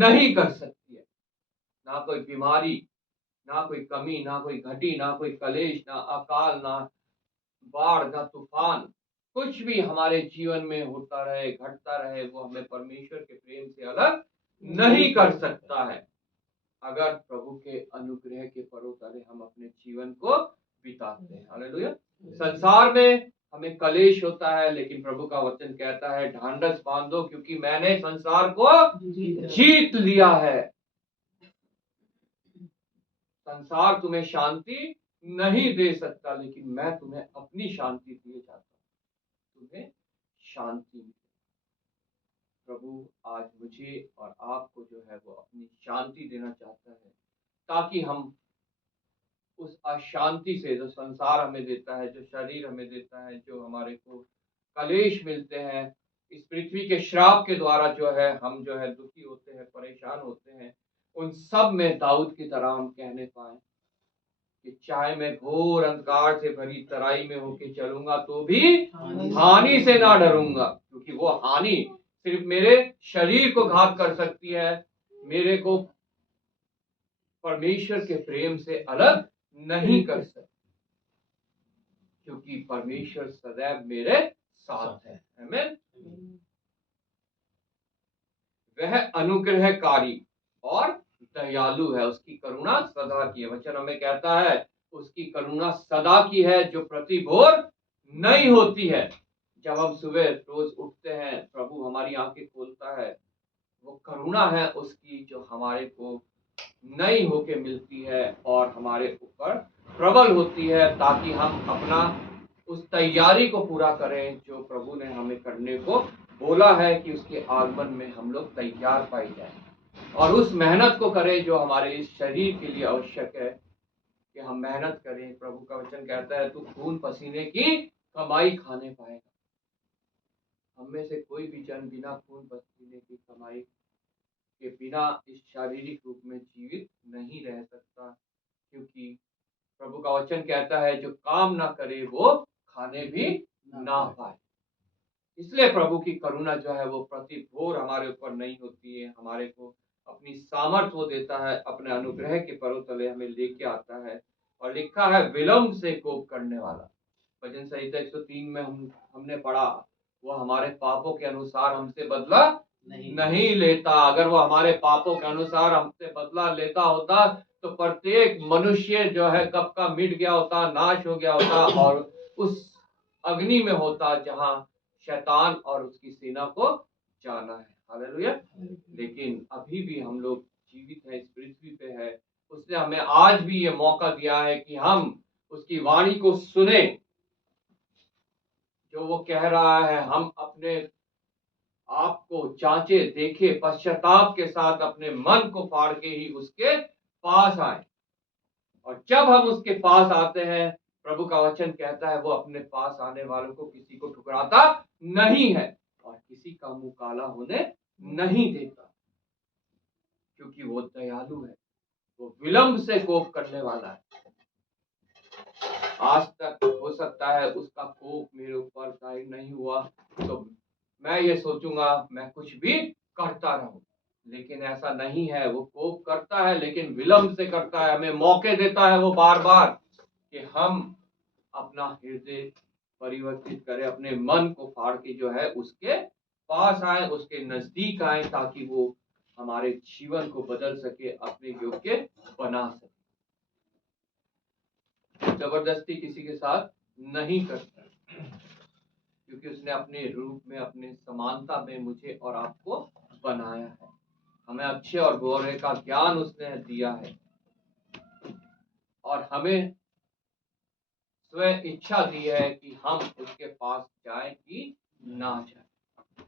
नहीं कर सकती है। ना कोई बीमारी, ना कोई कमी, ना कोई घटी, ना कोई कलेश, ना अकाल, ना बाढ़, ना तूफान, कुछ भी हमारे जीवन में होता रहे, घटता रहे, वो हमें परमेश्वर के प्रेम से अलग नहीं कर सकता है अगर प्रभु के अनुग्रह के परों तले हम अपने जीवन को बिताते हैं। हालेलुया। संसार में हमें कलेश होता है, लेकिन प्रभु का वचन कहता है ढांढस बांधो क्योंकि मैंने संसार को जीत लिया है। संसार तुम्हें शांति नहीं दे सकता, लेकिन मैं तुम्हें अपनी शांति दिए जाता हूँ, तुम्हें शांति मिले। प्रभु आज मुझे और आपको जो है वो अपनी शांति देना चाहता है, ताकि हम उस अशांति से जो संसार हमें देता है, जो शरीर हमें देता है, जो हमारे को कलेश मिलते हैं, इस पृथ्वी के श्राप के द्वारा जो है हम जो है दुखी होते हैं, परेशान होते हैं, उन सब में दाऊद की तरह हम कहने पाए कि चाहे मैं घोर अंधकार से भरी तराई में होके चलूंगा तो भी हानि से ना डरूंगा, क्योंकि वो हानि सिर्फ मेरे शरीर को घात कर सकती है, मेरे को परमेश्वर के प्रेम से अलग नहीं कर सकती, क्योंकि परमेश्वर सदैव मेरे साथ है। आमीन। वह अनुग्रहकारी और दयालु है, उसकी करुणा सदा की है। वचन हमें कहता है उसकी करुणा सदा की है जो प्रति भोर नहीं होती है। जब हम सुबह रोज उठते हैं, प्रभु हमारी आंखें खोलता है, वो करुणा है उसकी जो हमारे को नई होके मिलती है और हमारे ऊपर प्रबल होती है, ताकि हम अपना उस तैयारी को पूरा करें जो प्रभु ने हमें करने को बोला है कि उसके आगमन में हम लोग तैयार पाए जाएं, और उस मेहनत को करें जो हमारे इस शरीर के लिए आवश्यक है कि हम मेहनत करें। प्रभु का वचन कहता है तू खून पसीने की कमाई खाने पाएगा। हम में से कोई भी जन बिना खून पसीने की कमाई के बिना इस शारीरिक रूप में जीवित नहीं रह सकता, क्योंकि प्रभु का वचन कहता है जो काम ना करे वो खाने भी ना पाए। इसलिए प्रभु की करुणा जो है वो प्रति भोर हमारे ऊपर नहीं होती है, हमारे को अपनी सामर्थ वो देता है, अपने अनुग्रह के परों तले हमें लेके आता है। और लिखा है विलम्ब से कोप करने वाला। भजन संहिता 103 में हमने पढ़ा, वो हमारे पापों के अनुसार हमसे बदला नहीं लेता। अगर वो हमारे पापों के अनुसार हमसे बदला लेता होता तो प्रत्येक मनुष्य जो है कब का मिट गया होता, नाश हो गया होता, और उस अग्नि में होता जहां शैतान और उसकी सेना को जाना है। हालेलुया। लेकिन अभी भी हम लोग जीवित हैं, इस पृथ्वी पे है, उसने हमें आज भी ये मौका दिया है कि हम उसकी वाणी को सुने जो वो कह रहा है। हम अपने आपको जांचे, देखे, पश्चाताप के साथ अपने मन को फाड़ के ही उसके पास आए। और जब हम उसके पास आते हैं, प्रभु का वचन कहता है वो अपने पास आने वालों को किसी को ठुकराता नहीं है और किसी का मुंह काला होने नहीं देता, क्योंकि वो दयालु है, वो विलंब से कोप करने वाला है। आज तक हो सकता है उसका कोप मेरे ऊपर जाहिर नहीं हुआ तो मैं ये सोचूंगा मैं कुछ भी करता रहूं, लेकिन ऐसा नहीं है। वो कोप करता है लेकिन विलंब से करता है, हमें मौके देता है वो बार बार कि हम अपना हृदय परिवर्तित करें, अपने मन को फाड़ के जो है उसके पास आए, उसके नजदीक आए, ताकि वो हमारे जीवन को बदल सके, अपने योग्य बना सके। जबरदस्ती किसी के साथ नहीं करता, क्योंकि उसने अपने रूप में, अपने समानता में मुझे और आपको बनाया है। हमें अच्छे और बुरे का ज्ञान उसने दिया है और हमें स्वयं इच्छा दी है कि हम उसके पास जाएं कि ना जाएं।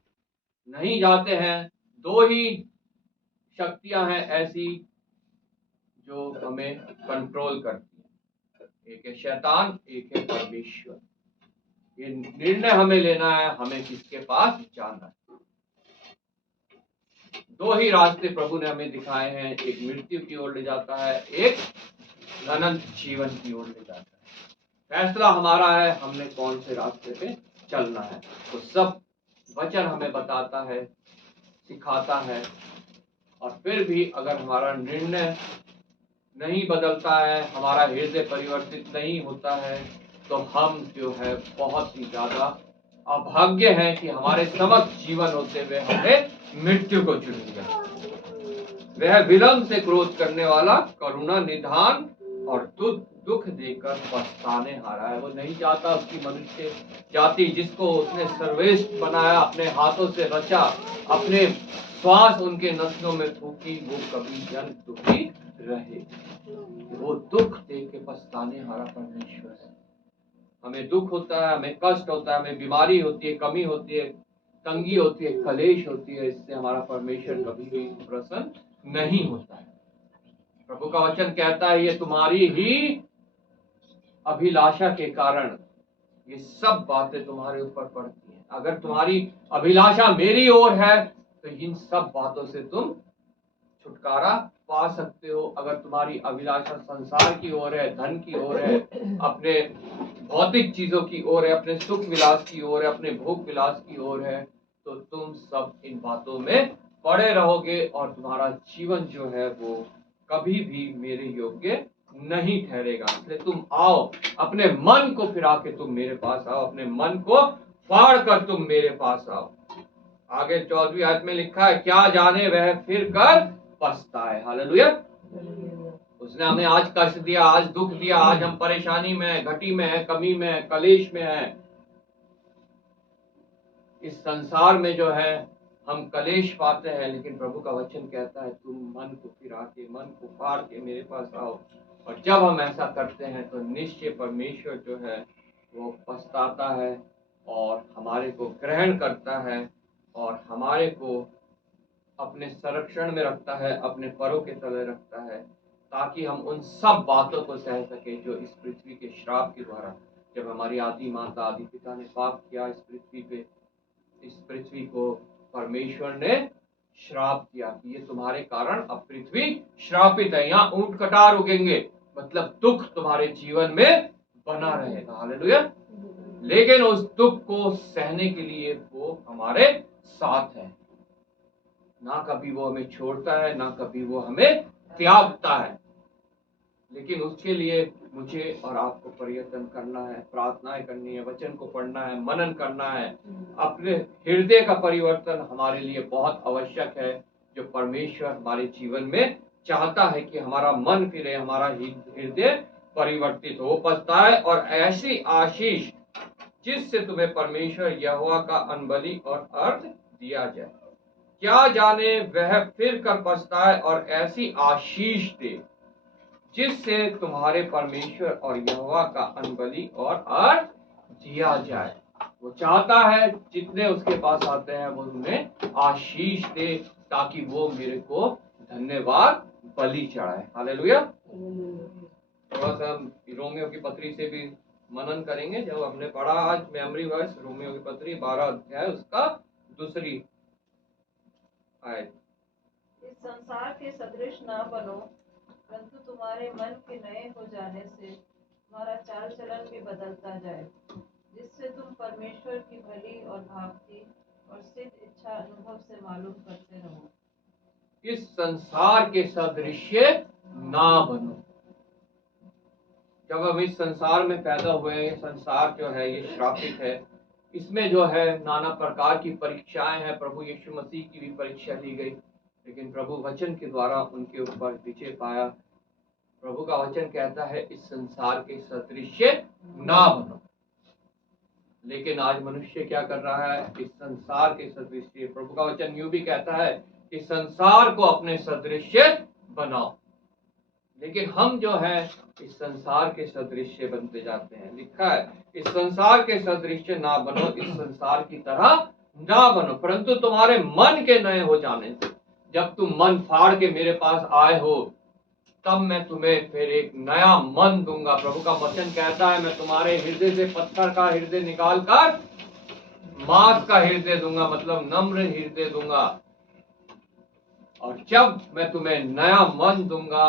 नहीं जाते हैं। दो ही शक्तियां हैं ऐसी जो हमें कंट्रोल करती हैं, एक है शैतान, एक है परमेश्वर। ये निर्णय हमें लेना है, हमें किसके पास जाना है। दो ही रास्ते प्रभु ने हमें दिखाए हैं, एक मृत्यु की ओर ले जाता है, एक अनंत जीवन की ओर ले जाता है। फैसला हमारा है, हमने कौन से रास्ते पे चलना है। तो सब वचन हमें बताता है, सिखाता है, और फिर भी अगर हमारा निर्णय नहीं बदलता है, हमारा हृदय परिवर्तित नहीं होता है, तो हम जो है बहुत ही ज्यादा अभाग्य हैं कि हमारे समक्ष जीवन होते हुए हमने मृत्यु को चुन लिया। वह विलंब से क्रोध करने वाला, करुणा निधान और दुख देकर पछताने हारा है। वो नहीं चाहता उसकी मनुष्य जाति, जिसको उसने सर्वश्रेष्ठ बनाया, अपने हाथों से रचा, अपने श्वास उनके नसों में फूकी, वो कभी जन दुखी रहे। वो दुख देख के पछताने हारा परमेश्वर है। हमें दुख होता है, हमें कष्ट होता है, हमें बीमारी होती है, कमी होती है, तंगी होती है, कलेश होती है, इससे हमारा परमेश्वर कभी भी प्रसन्न नहीं होता है। प्रभु का वचन कहता है ये तुम्हारी ही अभिलाषा के कारण ये सब बातें तुम्हारे ऊपर पड़ती हैं। अगर तुम्हारी अभिलाषा मेरी ओर है तो इन सब बातों से तुम छुटकारा पा सकते हो। अगर तुम्हारी अभिलाषा संसार की ओर है, धन की ओर है, अपने भौतिक चीजों की ओर है, अपने सुख विलास की ओर है, अपने भोग विलास की ओर है, तो तुम सब इन बातों में पड़े रहोगे और तुम्हारा जीवन जो है वो कभी भी मेरे योग्य नहीं ठहरेगा। इसलिए तुम आओ, अपने मन को फिरा के तुम मेरे पास आओ, अपने मन को फाड़ कर तुम मेरे पास आओ। आगे 14वीं आयत में लिखा है, क्या जाने वह फिर कर पछताए। हालेलुया। उसने हमें आज कष्ट दिया, आज दुख दिया, आज हम परेशानी में है, घटी में है, कमी में है, कलेश में है। इस संसार में जो है हम कलेश पाते हैं, लेकिन प्रभु का वचन कहता है तुम मन को फिरा के, मन को फाड़ के मेरे पास आओ। और जब हम ऐसा करते हैं तो निश्चय परमेश्वर जो है वो पछताता है और हमारे को ग्रहण करता है और हमारे को अपने संरक्षण में रखता है, अपने परों के तले रखता है, ताकि हम उन सब बातों को सह सके जो इस पृथ्वी के श्राप के द्वारा, जब हमारी आदि माता आदि पिता ने पाप किया इस पृथ्वी पे, इस पृथ्वी को परमेश्वर ने श्राप दिया कि ये तुम्हारे कारण अब पृथ्वी श्रापित है, यहाँ ऊंट कटार उगेंगे, मतलब दुख तुम्हारे जीवन में बना रहेगा। हालेलुया। लेकिन उस दुख को सहने के लिए वो हमारे साथ है, ना कभी वो हमें छोड़ता है, ना कभी वो हमें त्यागता है। लेकिन उसके लिए मुझे और आपको प्रयत्न करना है, प्रार्थनाएं करनी है, वचन को पढ़ना है, मनन करना है। अपने हृदय का परिवर्तन हमारे लिए बहुत आवश्यक है, जो परमेश्वर हमारे जीवन में चाहता है कि हमारा मन फिरे, हमारा हृदय परिवर्तित हो, पछताए और ऐसी आशीष जिससे तुम्हें परमेश्वर यहोवा का अनबलि और अर्थ दिया जाए। क्या जाने वह फिर कर पछताए और ऐसी आशीष दे जिससे तुम्हारे परमेश्वर और यहोवा का अनबलि और अर्थ दिया जाए। वो चाहता है जितने उसके पास आते हैं वो उन्हें आशीष दे, ताकि वो मेरे को धन्यवाद बलि चढ़ाए। हालेलुया। थोड़ा सा हम रोमियो की पत्री से भी मनन करेंगे। जब हमने पढ़ा आज मेमोरी वर्स रोमियो की पत्री 12 अध्याय उसका दूसरी आयत। इस संसार के सदृश न बनो, परंतु तुम्हारे मन के नए हो जाने से तुम्हारा चाल चलन भी बदलता जाए, जिससे तुम परमेश्वर की भली और भावती और सिद्ध इच्छा अनुभव से मालूम करते रहो। इस संसार के सदृश्य ना बनो। जब हम इस संसार में पैदा हुए, संसार जो है ये श्रापित है, इसमें जो है नाना प्रकार की परीक्षाएं हैं। प्रभु यीशु मसीह की भी परीक्षा ली गई, लेकिन प्रभु वचन के द्वारा उनके ऊपर विजय पाया। प्रभु का वचन कहता है इस संसार के सदृश्य ना बनो। लेकिन आज मनुष्य क्या कर रहा है? इस संसार के सदृश्य। प्रभु का वचन यूं भी कहता है कि संसार को अपने सदृश्य बनाओ, लेकिन हम जो है इस संसार के सदृश्य बनते जाते हैं। लिखा है इस संसार के सदृश्य ना बनो, इस संसार की तरह ना बनो, परंतु तुम्हारे मन के नए हो जाने से। जब तुम मन फाड़ के मेरे पास आए हो, तब मैं तुम्हें फिर एक नया मन दूंगा। प्रभु का वचन कहता है मैं तुम्हारे हृदय से पत्थर का हृदय निकाल कर मांस का हृदय दूंगा, मतलब नम्र हृदय दूंगा। और जब मैं तुम्हें नया मन दूंगा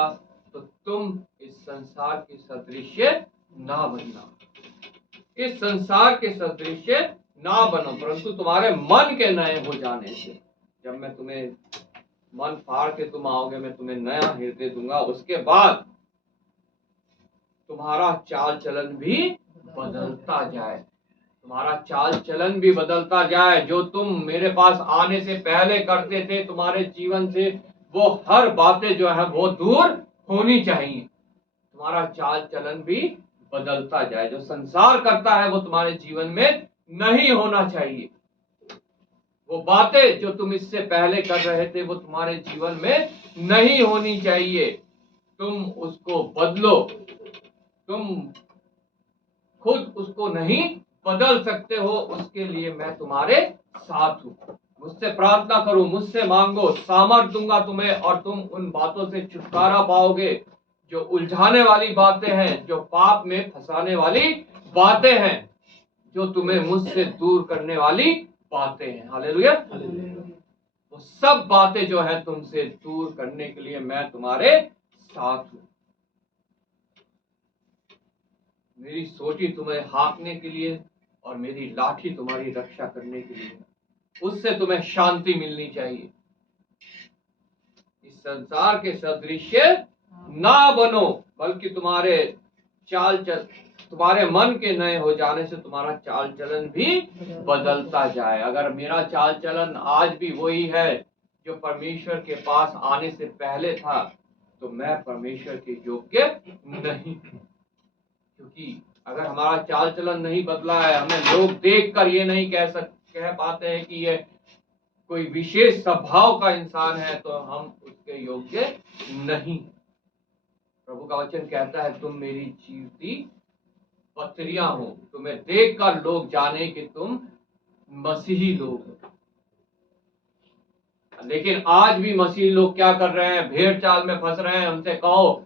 तो तुम इस संसार के सदृश्य ना बनना, इस संसार के सदृश्य ना बनो, परंतु तुम्हारे मन के नए हो जाने से। जब मैं तुम्हें मन फाड़ के तुम आओगे, मैं तुम्हें नया हृदय दूंगा। उसके बाद तुम्हारा चाल चलन भी बदलता जाए, तुम्हारा चाल चलन भी बदलता जाए। जो तुम मेरे पास आने से पहले करते थे, तुम्हारे जीवन से वो हर बातें जो है वो दूर होनी चाहिए। तुम्हारा चाल चलन भी बदलता जाए। जो संसार करता है वो तुम्हारे जीवन में नहीं होना चाहिए। वो बातें जो तुम इससे पहले कर रहे थे वो तुम्हारे जीवन में नहीं होनी चाहिए। तुम उसको बदलो। तुम खुद उसको नहीं बदल सकते हो, उसके लिए मैं तुम्हारे साथ हूँ। मुझसे प्रार्थना करो, मुझसे मांगो, सामर्थ दूंगा तुम्हें, और तुम उन बातों से छुटकारा पाओगे जो उलझाने वाली बातें हैं, जो पाप में फंसाने वाली बातें हैं, जो तुम्हें मुझसे दूर करने वाली बातें हैं। हालेलुया। वो सब बातें जो है तुमसे दूर करने के लिए मैं तुम्हारे साथ हूँ। मेरी सोटी तुम्हें हाँकने के लिए और मेरी लाठी तुम्हारी रक्षा करने के लिए। उससे तुम्हें शांति मिलनी चाहिए। इस संसार के सदृश्य ना बनो, बल्कि तुम्हारे मन के नए हो जाने से तुम्हारा चाल चलन भी बदलता जाए। अगर मेरा चाल चलन आज भी वही है जो परमेश्वर के पास आने से पहले था, तो मैं परमेश्वर के योग्य नहीं। क्योंकि अगर हमारा चाल चलन नहीं बदला है, हमें लोग देखकर ये नहीं कह पाते हैं कि ये कोई विशेष स्वभाव का इंसान है, तो हम उसके योग्य नहीं। प्रभु का वचन कहता है तुम मेरी जीवती पत्रियां हो, तुम्हें देखकर लोग जाने कि तुम मसीही लोग हो। लेकिन आज भी मसीही लोग क्या कर रहे हैं? भेड़ चाल में फंस रहे हैं। हमसे कहो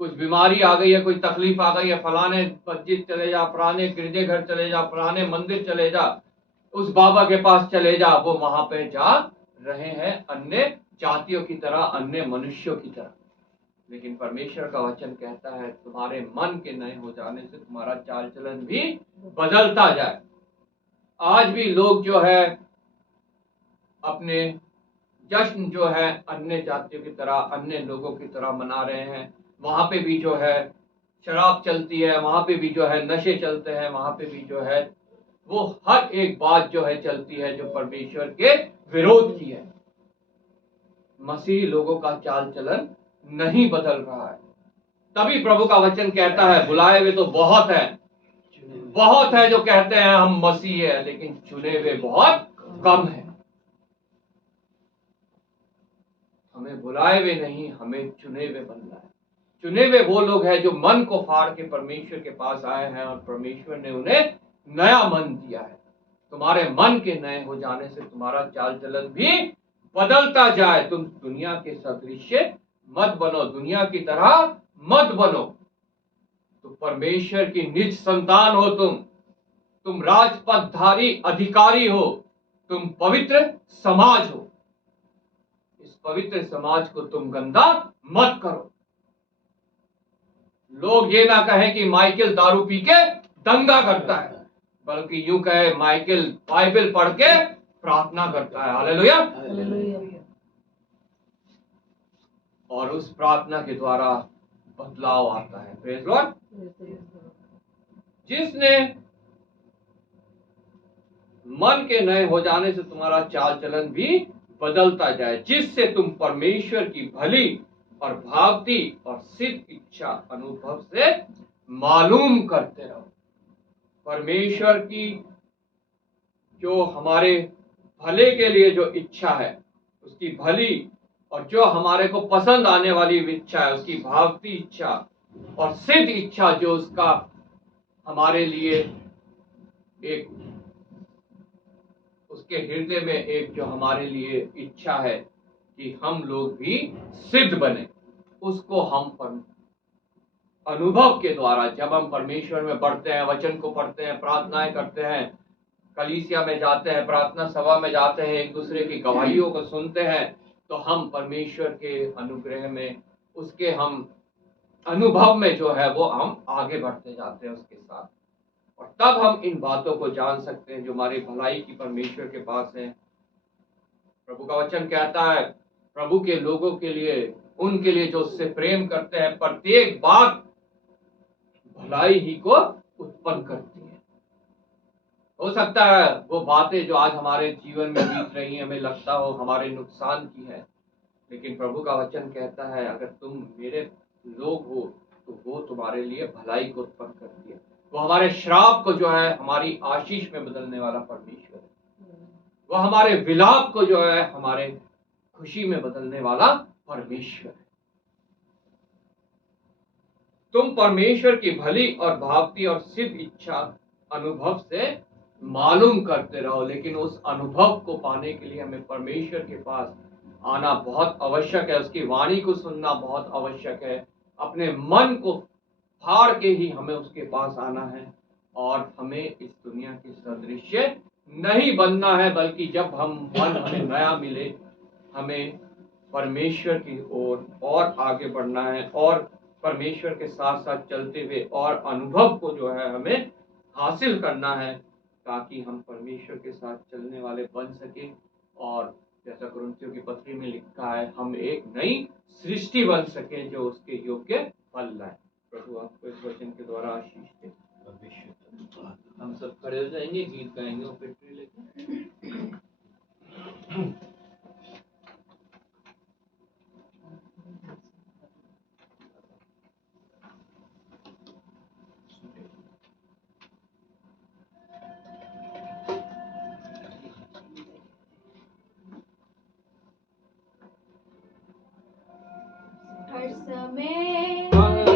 कुछ बीमारी आ गई है, कोई तकलीफ आ गई है, फलाने मस्जिद चले जा, फलाने गिरजे घर चले जा, फलाने मंदिर चले जा, उस बाबा के पास चले जा। वो वहां पे जा रहे हैं अन्य जातियों की तरह, अन्य मनुष्यों की तरह। लेकिन परमेश्वर का वचन कहता है तुम्हारे मन के नए हो जाने से तुम्हारा चाल चलन भी बदलता जाए। आज भी लोग जो है अपने जश्न जो है अन्य जातियों की तरह, अन्य लोगों की तरह मना रहे हैं। वहां पे भी जो है शराब चलती है, वहां पे भी जो है नशे चलते हैं, वहां पे भी जो है वो हर एक बात जो है चलती है जो परमेश्वर के विरोध की है। मसीही लोगों का चाल चलन नहीं बदल रहा है। तभी प्रभु का वचन कहता है बुलाए हुए तो बहुत है जो कहते हैं हम मसीह है, लेकिन चुने हुए बहुत कम है। हमें बुलाए हुए नहीं, हमें चुने हुए बनना है। चुने हुए वो लोग हैं जो मन को फाड़ के परमेश्वर के पास आए हैं और परमेश्वर ने उन्हें नया मन दिया है। तुम्हारे मन के नए हो जाने से तुम्हारा चाल चलन भी बदलता जाए। तुम दुनिया के सदृश्य मत बनो, दुनिया की तरह मत बनो। तुम परमेश्वर की निज संतान हो, तुम राजपदधारी अधिकारी हो, तुम पवित्र समाज हो। इस पवित्र समाज को तुम गंदा मत करो। लोग ये ना कहें कि माइकल दारू पी के दंगा करता है, बल्कि यूं कहे माइकल बाइबल पढ़ के प्रार्थना करता है। हालेलुया। हालेलुया। और उस प्रार्थना के द्वारा बदलाव आता है। Praise Lord. जिसने मन के नए हो जाने से तुम्हारा चाल चलन भी बदलता जाए, जिससे तुम परमेश्वर की भली और भावती और सिद्ध इच्छा अनुभव से मालूम करते रहो। परमेश्वर की जो हमारे भले के लिए जो इच्छा है, उसकी भली और जो हमारे को पसंद आने वाली इच्छा है, उसकी भावती इच्छा और सिद्ध इच्छा, जो उसका हमारे लिए एक उसके हृदय में एक जो हमारे लिए इच्छा है कि हम लोग भी सिद्ध बने, उसको हम अनुभव के द्वारा, जब हम परमेश्वर में बढ़ते हैं, वचन को पढ़ते हैं, प्रार्थनाएं करते हैं, कलीसिया में जाते हैं, प्रार्थना सभा में जाते हैं, एक दूसरे की गवाहियों को सुनते हैं, तो हम परमेश्वर के अनुग्रह में, उसके हम अनुभव में जो है वो हम आगे बढ़ते जाते हैं उसके साथ। और तब हम इन बातों को जान सकते हैं जो हमारी भलाई की परमेश्वर के पास है। प्रभु का वचन कहता है, प्रभु के लोगों के लिए, उनके लिए जो उससे प्रेम करते हैं, प्रत्येक बात भलाई ही को उत्पन्न करती है। हो सकता है वो बातें जो आज हमारे जीवन में बीत रही हैं, हमें लगता हो हमारे नुकसान की है, लेकिन प्रभु का वचन कहता है अगर तुम मेरे लोग हो तो वो तुम्हारे लिए भलाई को उत्पन्न करती है। वो हमारे श्राप को जो है हमारी आशीष में बदलने वाला परमेश्वर है। वो हमारे विलाप को जो है हमारे खुशी में बदलने वाला परमेश्वर है। तुम परमेश्वर की भली और भावती और सिद्ध इच्छा अनुभव से मालूम करते रहो। लेकिन उस अनुभव को पाने के लिए हमें परमेश्वर के पास आना बहुत आवश्यक है, उसकी वाणी को सुनना बहुत आवश्यक है। अपने मन को फाड़ के ही हमें उसके पास आना है, और हमें इस दुनिया के सदृश्य नहीं बनना है, बल्कि जब हम मन हमें नया मिले, हमें परमेश्वर की ओर और आगे बढ़ना है, और परमेश्वर के साथ साथ चलते हुए और अनुभव को जो है हमें हासिल करना है, ताकि हम परमेश्वर के साथ चलने वाले बन सके। और जैसा कुरिन्थियों की पत्री में लिखा है, हम एक नई सृष्टि बन सके जो उसके योग्य फल लाए। प्रभु आपको इस वचन के द्वारा आशीष दे। हम सब खड़े हो जाएंगे, गीत गाएंगे और पिटरी लेके। हर समय में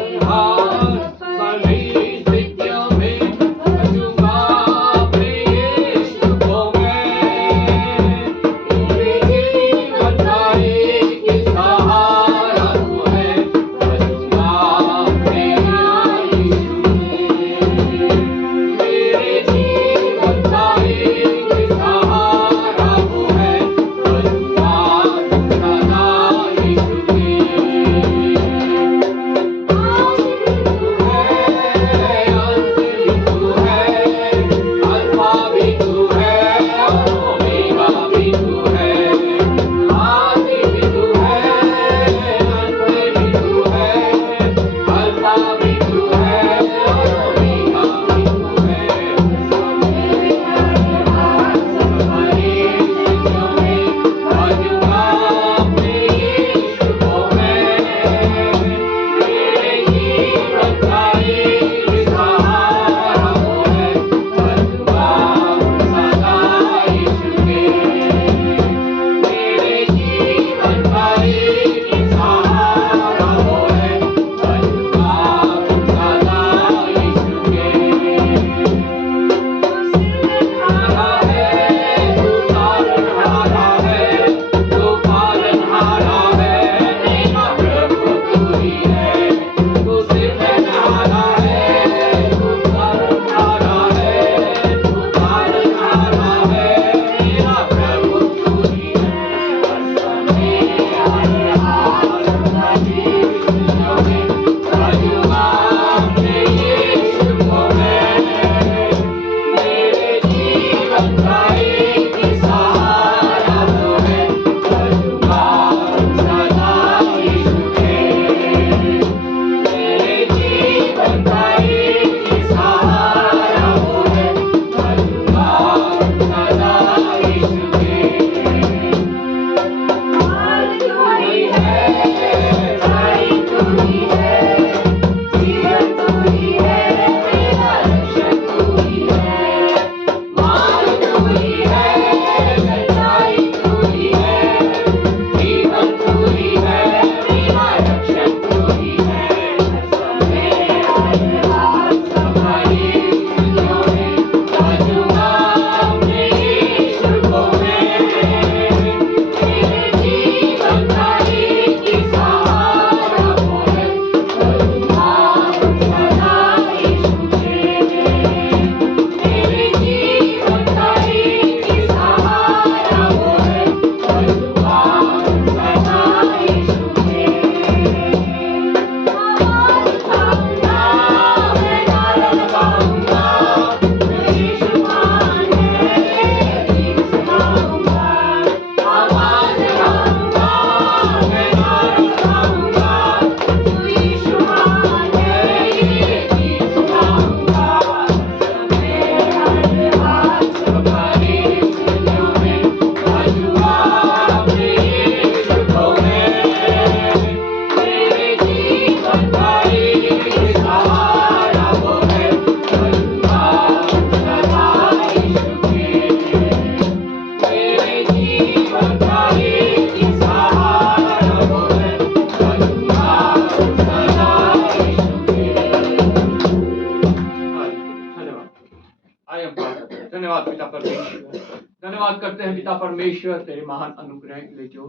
परमेश्वर। धन्यवाद करते हैं पिता परमेश्वर तेरे महान अनुग्रह के लिए जो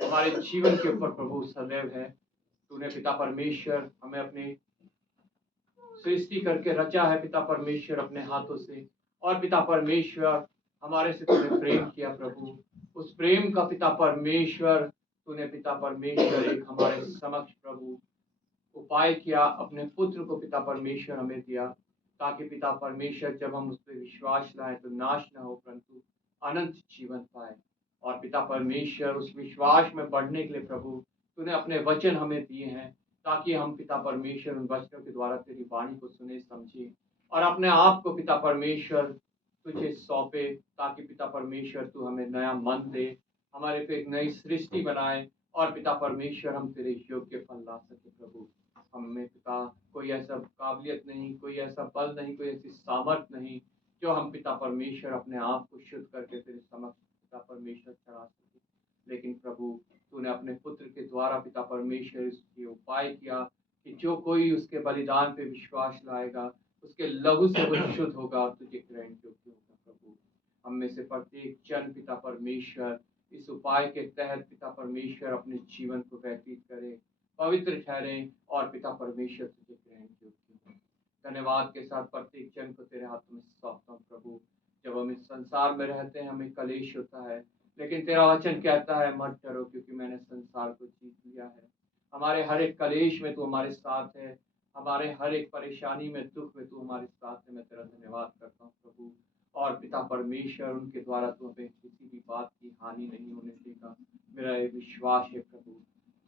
हमारे जीवन के ऊपर प्रभु सदैव है। तूने पिता परमेश्वर हमें अपने सृष्टि करके रचा है पिता परमेश्वर अपने हाथों से, और पिता परमेश्वर हमारे से तूने प्रेम किया प्रभु। उस प्रेम का पिता परमेश्वर तूने पिता परमेश्वर एक हमारे समक्ष प्रभु उपाय किया, अपने पुत्र को पिता परमेश्वर हमें दिया, ताकि पिता परमेश्वर जब हम उस पर विश्वास लाएं तो नाश न हो परंतु अनंत जीवन पाए। और पिता परमेश्वर उस विश्वास में बढ़ने के लिए प्रभु तूने अपने वचन हमें दिए हैं, ताकि हम पिता परमेश्वर उन वचनों के द्वारा तेरी वाणी को सुने समझे और अपने आप को पिता परमेश्वर तुझे सौंपे, ताकि पिता परमेश्वर तू हमें नया मन दे, हमारे को एक नई सृष्टि बनाए, और पिता परमेश्वर हम तेरे योग्य फल ला सके प्रभु। हमें पिता कोई ऐसा काबिलियत नहीं, कोई ऐसा बल नहीं, कोई ऐसी सामर्थ नहीं जो हम पिता परमेश्वर अपने आप को शुद्ध करके तेरे समक्ष पिता परमेश्वर चढ़ा सके। लेकिन प्रभु तूने अपने पुत्र के द्वारा पिता परमेश्वर इसके उपाय किया कि जो कोई उसके बलिदान पे विश्वास लाएगा उसके लहू से वो शुद्ध होगा और तुझे ग्रहण योग्य होगा प्रभु। हम में से प्रत्येक जन पिता परमेश्वर इस उपाय के तहत पिता परमेश्वर अपने जीवन को व्यतीत करे, पवित्र ठहरे और पिता परमेश्वर तुझे ग्रहण योग्य हो। धन्यवाद के साथ प्रत्येक जन को तेरे हाथों में सौंपता हूं प्रभु। जब हम इस संसार में रहते हैं हमें कलेश होता है, लेकिन तेरा वचन कहता है मत डरो क्योंकि मैंने संसार को जीत लिया है। हमारे हर एक कलेश में तू हमारे साथ है, हमारे हर एक परेशानी में दुख में तू हमारे साथ है। मैं तेरा धन्यवाद करता हूँ प्रभु। और पिता परमेश्वर उनके द्वारा तू हमें किसी भी बात की हानि नहीं होने देगा, मेरा ये विश्वास है प्रभु।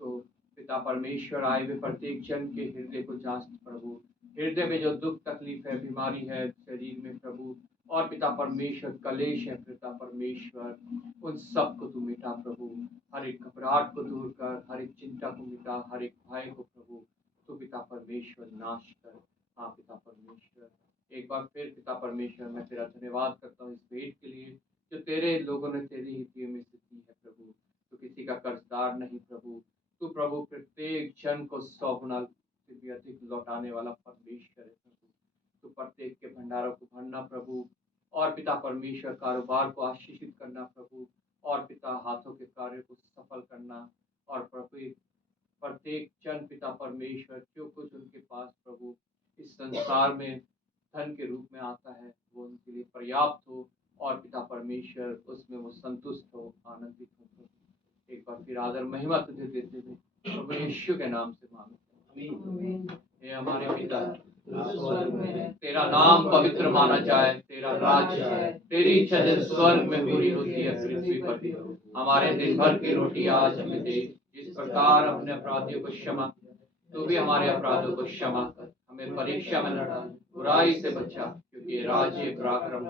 तो पिता परमेश्वर आए हुए प्रत्येक जन के हृदय को जांच प्रभु, हृदय में जो दुख तकलीफ है, बीमारी है शरीर में प्रभु, और पिता परमेश्वर कलेश है पिता परमेश्वर, उन सब को तू मिटा प्रभु। हर एक घबराहट को दूर कर, हर एक चिंता को मिटा, हर एक भय को प्रभु तो पिता परमेश्वर नाश कर। हाँ पिता परमेश्वर, एक बार फिर पिता परमेश्वर मैं तेरा धन्यवाद करता हूँ इस भेंट के लिए जो तेरे लोगों ने तेरी ही में से की है प्रभु। तो किसी का कर्जदार नहीं प्रभु, तू प्रभु प्रत्येक जन को 100 गुना से भी अधिक लौटाने वाला परमेश्वर है प्रभु। तू प्रत्येक के भंडारों को भरना प्रभु, और पिता परमेश्वर कारोबार को आशीषित करना प्रभु, और पिता हाथों के कार्य को सफल करना, और प्रभु प्रत्येक जन पिता परमेश्वर जो कुछ उनके पास प्रभु इस संसार में धन के रूप में आता है वो उनके लिए पर्याप्त हो, और पिता परमेश्वर उसमें वो संतुष्ट हो, आनंदित हो प्रभु। एक बार फिर आदर महिमा तुझे देते हुए प्रभु यीशु के नाम से मांगते। हे हमारे पिता तेरा नाम पवित्र माना जाए, तेरा राज्य आए, तेरी इच्छा जैसे स्वर्ग में पूरी होती है पृथ्वी पर भी। हमारे दिन भर की रोटी आज हमें दे, जिस प्रकार अपने अपराधियों को क्षमा तू भी हमारे अपराधों को क्षमा कर, हमें परीक्षा में न डाल, बुराई से बचा, क्योंकि राज्य पराक्रम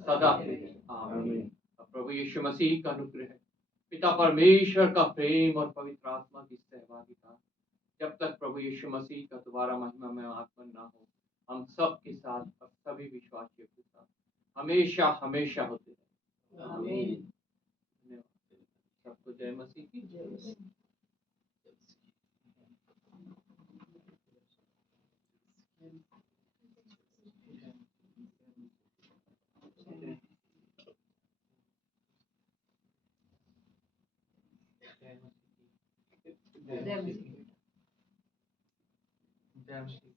सदा आमीन। प्रभु यीशु मसीह का अनुग्रह, पिता परमेश्वर का प्रेम और पवित्र आत्मा की सहभागिता जब तक प्रभु यीशु मसीह का दोबारा महिमा में आगमन ना हो हम सब के साथ और सभी विश्वासियों के साथ हमेशा हमेशा होते रहे। आमीन। धन्यवाद। सबको जय मसीह की जय। जय मसीह।